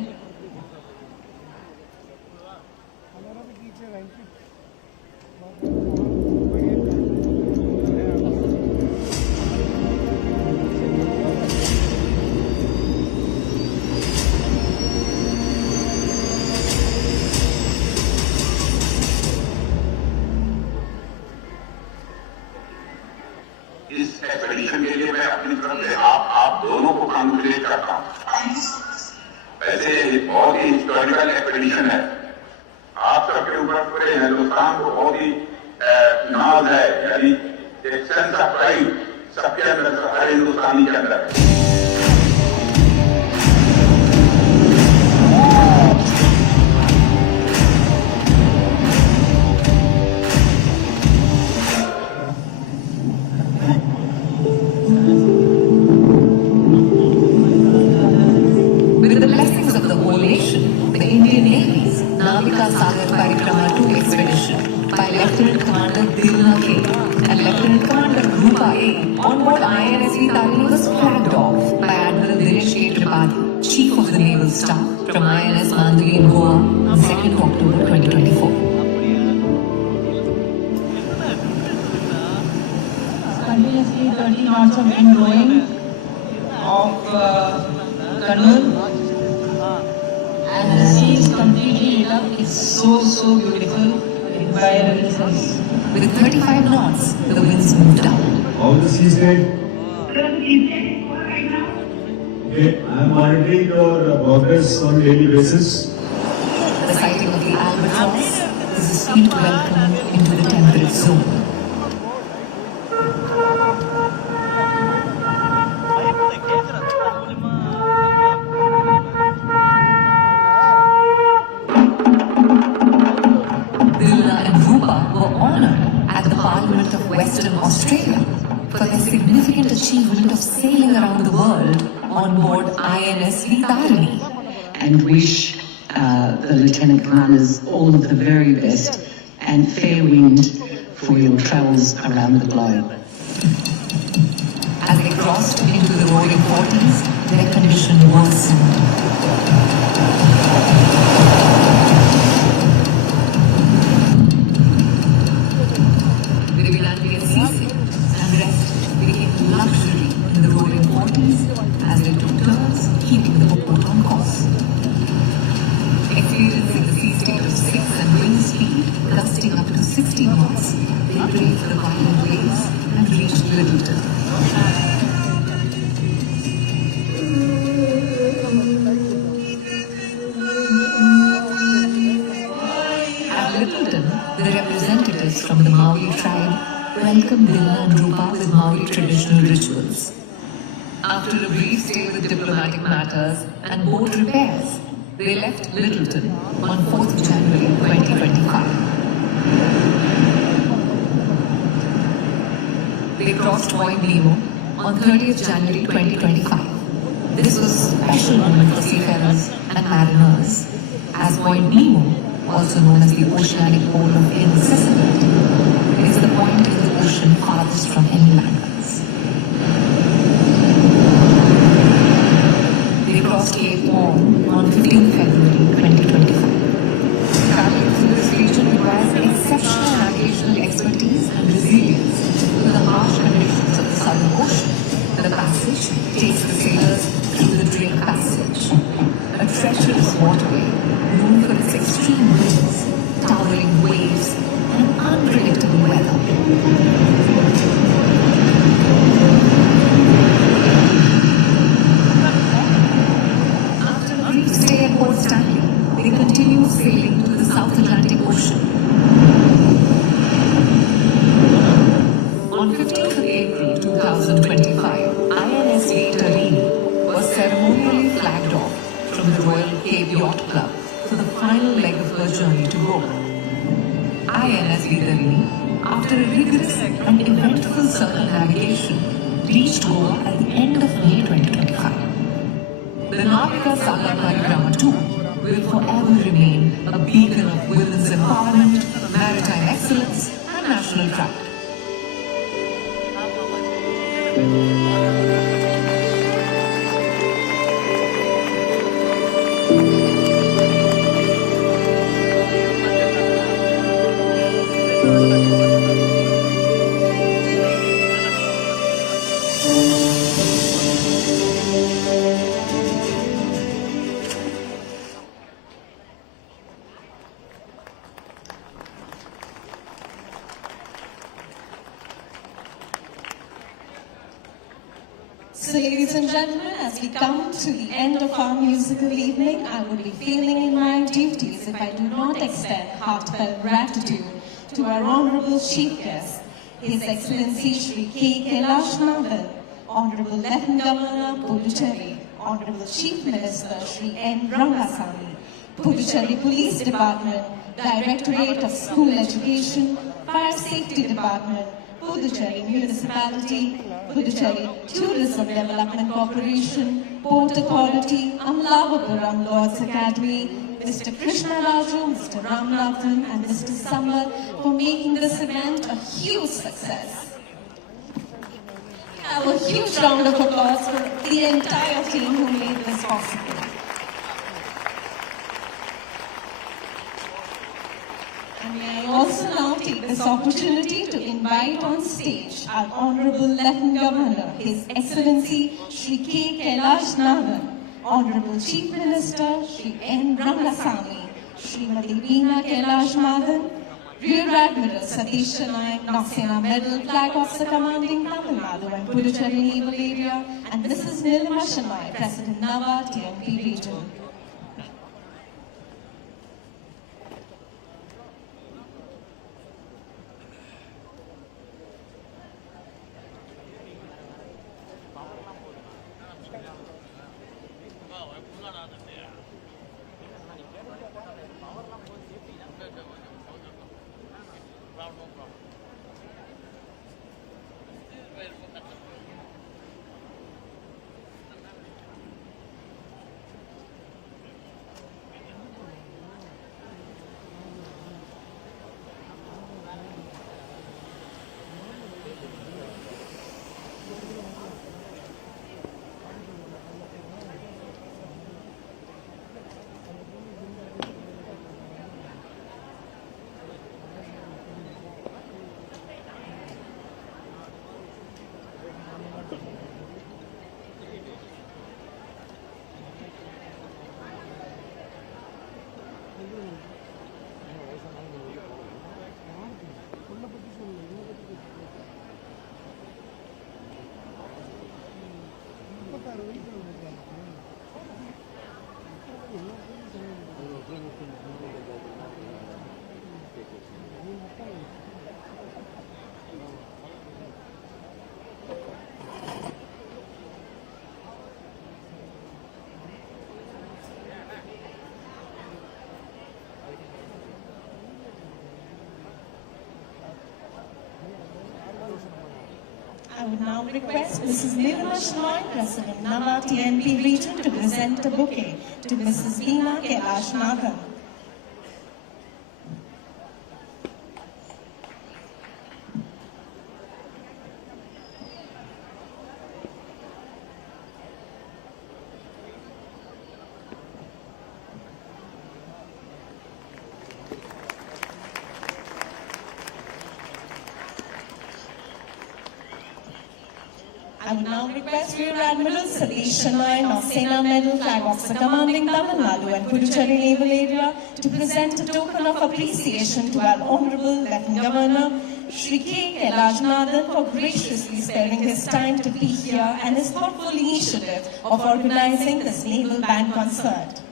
इस expedition के लिए मैं अपनी तरफ से आप दोनों को कांग्रेचुलेट करता हूँ। वैसे बहुत ही हिस्टोरिकल एक्सपेडिशन है, आप सबके ऊपर पूरे हिंदुस्तान को बहुत ही नाज है, यानी एक सेंस ऑफ प्राइड सबके अंदर, हर हिंदुस्तानी के अंदर है। Navika Sagar Parikrama 2 expedition by Lieutenant Commander Dinake and Lieutenant Commander Rupa A on board INS VIII was flagged off by Admiral Dinesh K. Tripathi, Chief of the Naval Staff, from INS Mandri in Goa on 2nd October 2024. Continuously 30 knots of wind blowing of Kannur. And the sea is completely lit up. It's so beautiful by reasons. With 35 knots, the winds moved down. How the sea state? Okay, I am monitoring your progress on daily basis. The sighting of the albatross is a sweet welcome into the temperate zone. Western Australia for their significant achievement of sailing around the world on board INS VIII. And wish the Lieutenant Commanders all of the very best and fair wind for your travels around the globe. As they crossed into the roaring 40s, their condition worsened. Luxury in the roaring 40s as they took turns keeping the boat on course. Experiencing the sea state of 6 and wind speed gusting up to 60 knots, they braved the violent waves and reached Littleton. At Littleton, the representatives from the Maori tribe welcomed Dilla and Rupa with Maori traditional rituals. After a brief stay with diplomatic matters and boat repairs, they left Littleton on 4th January 2025. They crossed Point Nemo on 30th January 2025. This was a special moment for seafarers and mariners, as Point Nemo also known as the oceanic pole of inaccessibility. It is the point in the ocean farthest from any landmass. They crossed Cape Horn on 15 February 2025. Traveling through this region requires exceptional navigational expertise and resilience to the harsh conditions of the Southern Ocean. The passage takes the sailors through the Drake Passage, a treacherous waterway known for its extreme winds, towering waves, and unpredictable weather. After a brief stay at Port Stanley, they continue sailing to the South Atlantic Ocean. On 15th of April 2025, INS VIII was ceremonially flagged off from the Royal Cape Yacht Club for the final leg of her journey to Goa. INS VIII, after a rigorous and eventful circumnavigation, reached Goa at the end of May 2025. The Navika Saga Parikrama 2 will forever remain a beacon of women's empowerment, maritime excellence, and national pride. So ladies and gentlemen, as we come to the end of our musical evening, I would be failing in my duties if I do not extend heartfelt gratitude to our Honorable Chief Guest, His Excellency Shri K. Kailash Naval, Honorable Lieutenant Governor, Puducherry, Honorable Chief Minister Shri N. Rangasamy, Puducherry Police Department, Directorate of School Education, Fire Safety Department, Puducherry Municipality, Puducherry Tourism Development Corporation, Port Authority, Amalapuram Lord's Academy, Mr. Krishna Raju, Mr. Ramanathan, and Mr. Samar for making this event a huge success. Have a huge round of applause for the entire team who made this possible. And may I also now take this opportunity to invite on stage our Honorable Lieutenant Governor, His Excellency Shri K. Kailash Naval, Honorable Chief Minister Shri N. Rangasamy, Srimati Veena Kailash Madhan, Rear Admiral Satish Nayak, Nausena Medal, Flag Officer Commanding Tamil Nadu and Puducherry Naval Area, and Mrs. Nilima Shanai, President Naval TMP Region. I would now request Mrs. Nilima Shanai, President Naval TNP Region, to present a bouquet to Mrs. Veena Kailash Madhan. I would now request Rear Admiral Satish Shanayan of Sena Medal Flag Officer commanding Tamil Nadu and Puducherry Naval Area to present a token of appreciation to our Honorable Lieutenant Governor Shri K. Kailajnathan for graciously sparing his time to be here and his thoughtful initiative of organizing this naval band concert.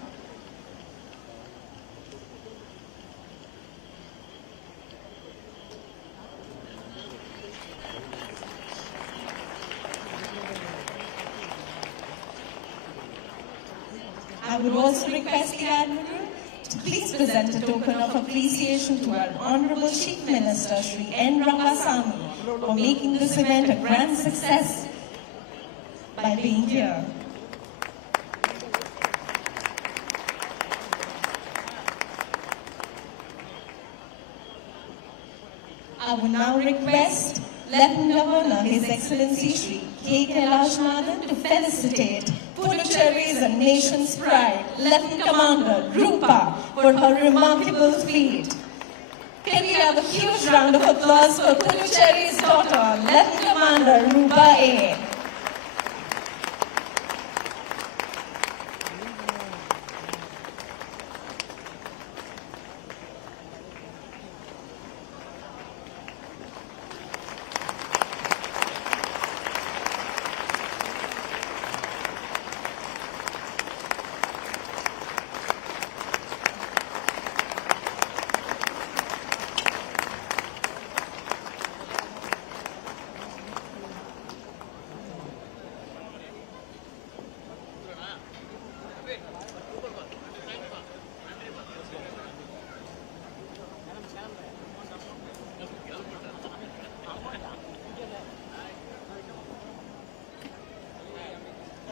I would also request the Admiral to please present a token of appreciation to our Honorable Chief Minister Shri N. Rangasamy for making this event a grand success by being here. I would now request Lieutenant Governor, His Excellency Shri K. Kailajnathan to felicitate Puducherry's and nation's pride, Lieutenant Commander Rupa, for her remarkable feat. Can we have a huge round of applause for Puducherry's daughter, Lieutenant Commander Rupa A.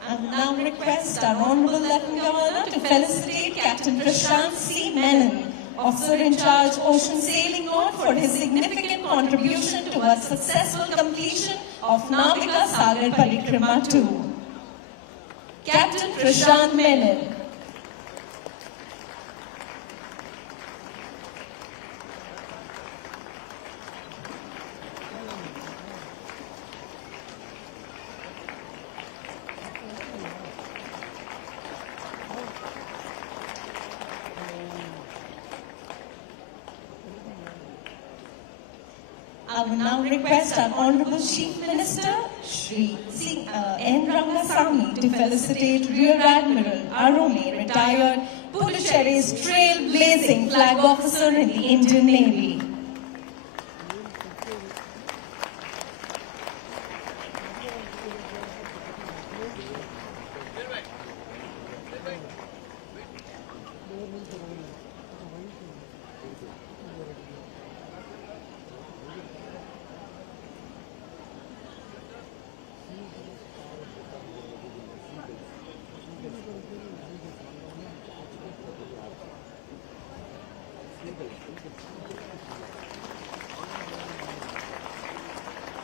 I will now request our Honorable Lieutenant Governor to felicitate Captain Prashant C. Menon, Officer in Charge Ocean Sailing Note, for his significant contribution towards successful completion of Navika Sagar Parikrama 2. Captain Prashant Menon. I will now request our Honorable Chief Minister, Shri N. Rangasamy, to felicitate Rear Admiral Arome, retired Puducherry's trailblazing flag officer in the Indian Navy.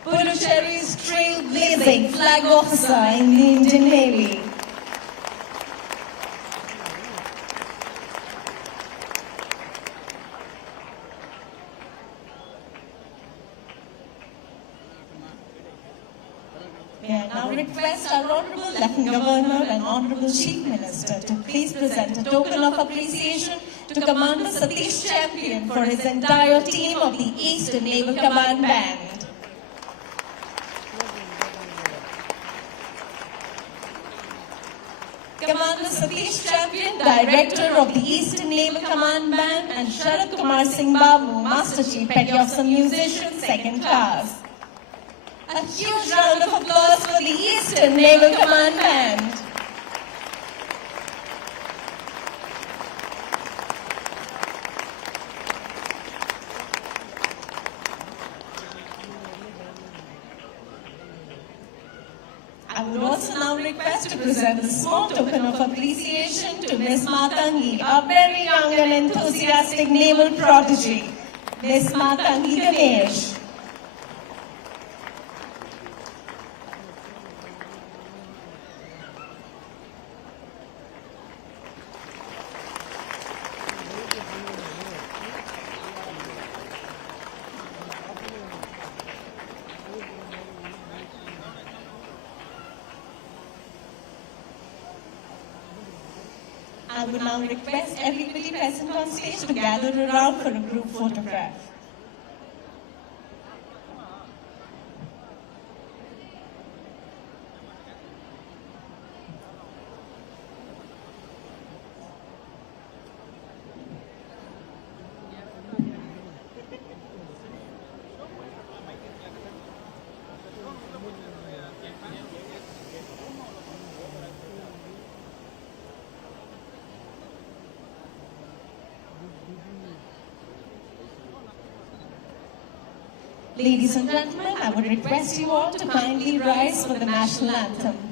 Puducherry's trailblazing flag officer in the Indian Navy. May I now request our Honorable Lieutenant Governor and Honorable Chief Minister to please present a token of appreciation to Commander Satish Champion for his entire team of the Eastern Naval Command Band. Commander Satish Champion, Director of the Eastern Naval Command Band, and Sharat Kumar Singh Babu, Master Chief Petty Officer Musician, 2nd Class. A huge round of applause for the Eastern Naval Command Band. I would also now request to present a small token of appreciation to Ms. Matangi, a very young and enthusiastic naval prodigy. Ms. Matangi Ganesh. I would now request everybody present on stage to gather around for a group photograph. Ladies and gentlemen, I would request you all to kindly rise for the national anthem.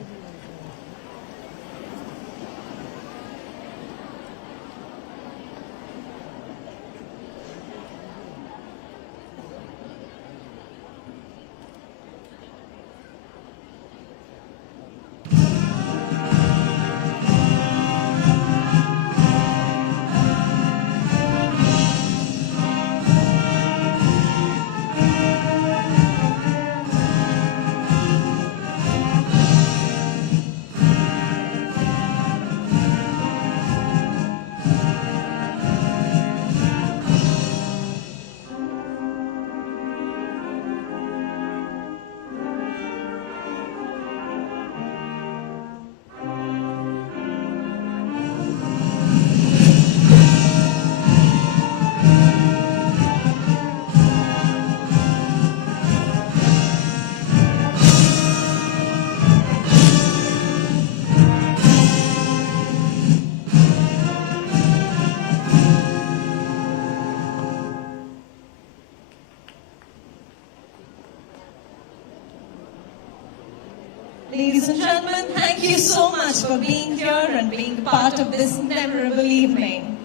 Ladies and gentlemen, thank you so much for being here and being part of this memorable evening.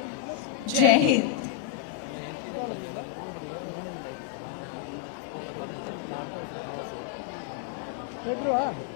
Jai Hind.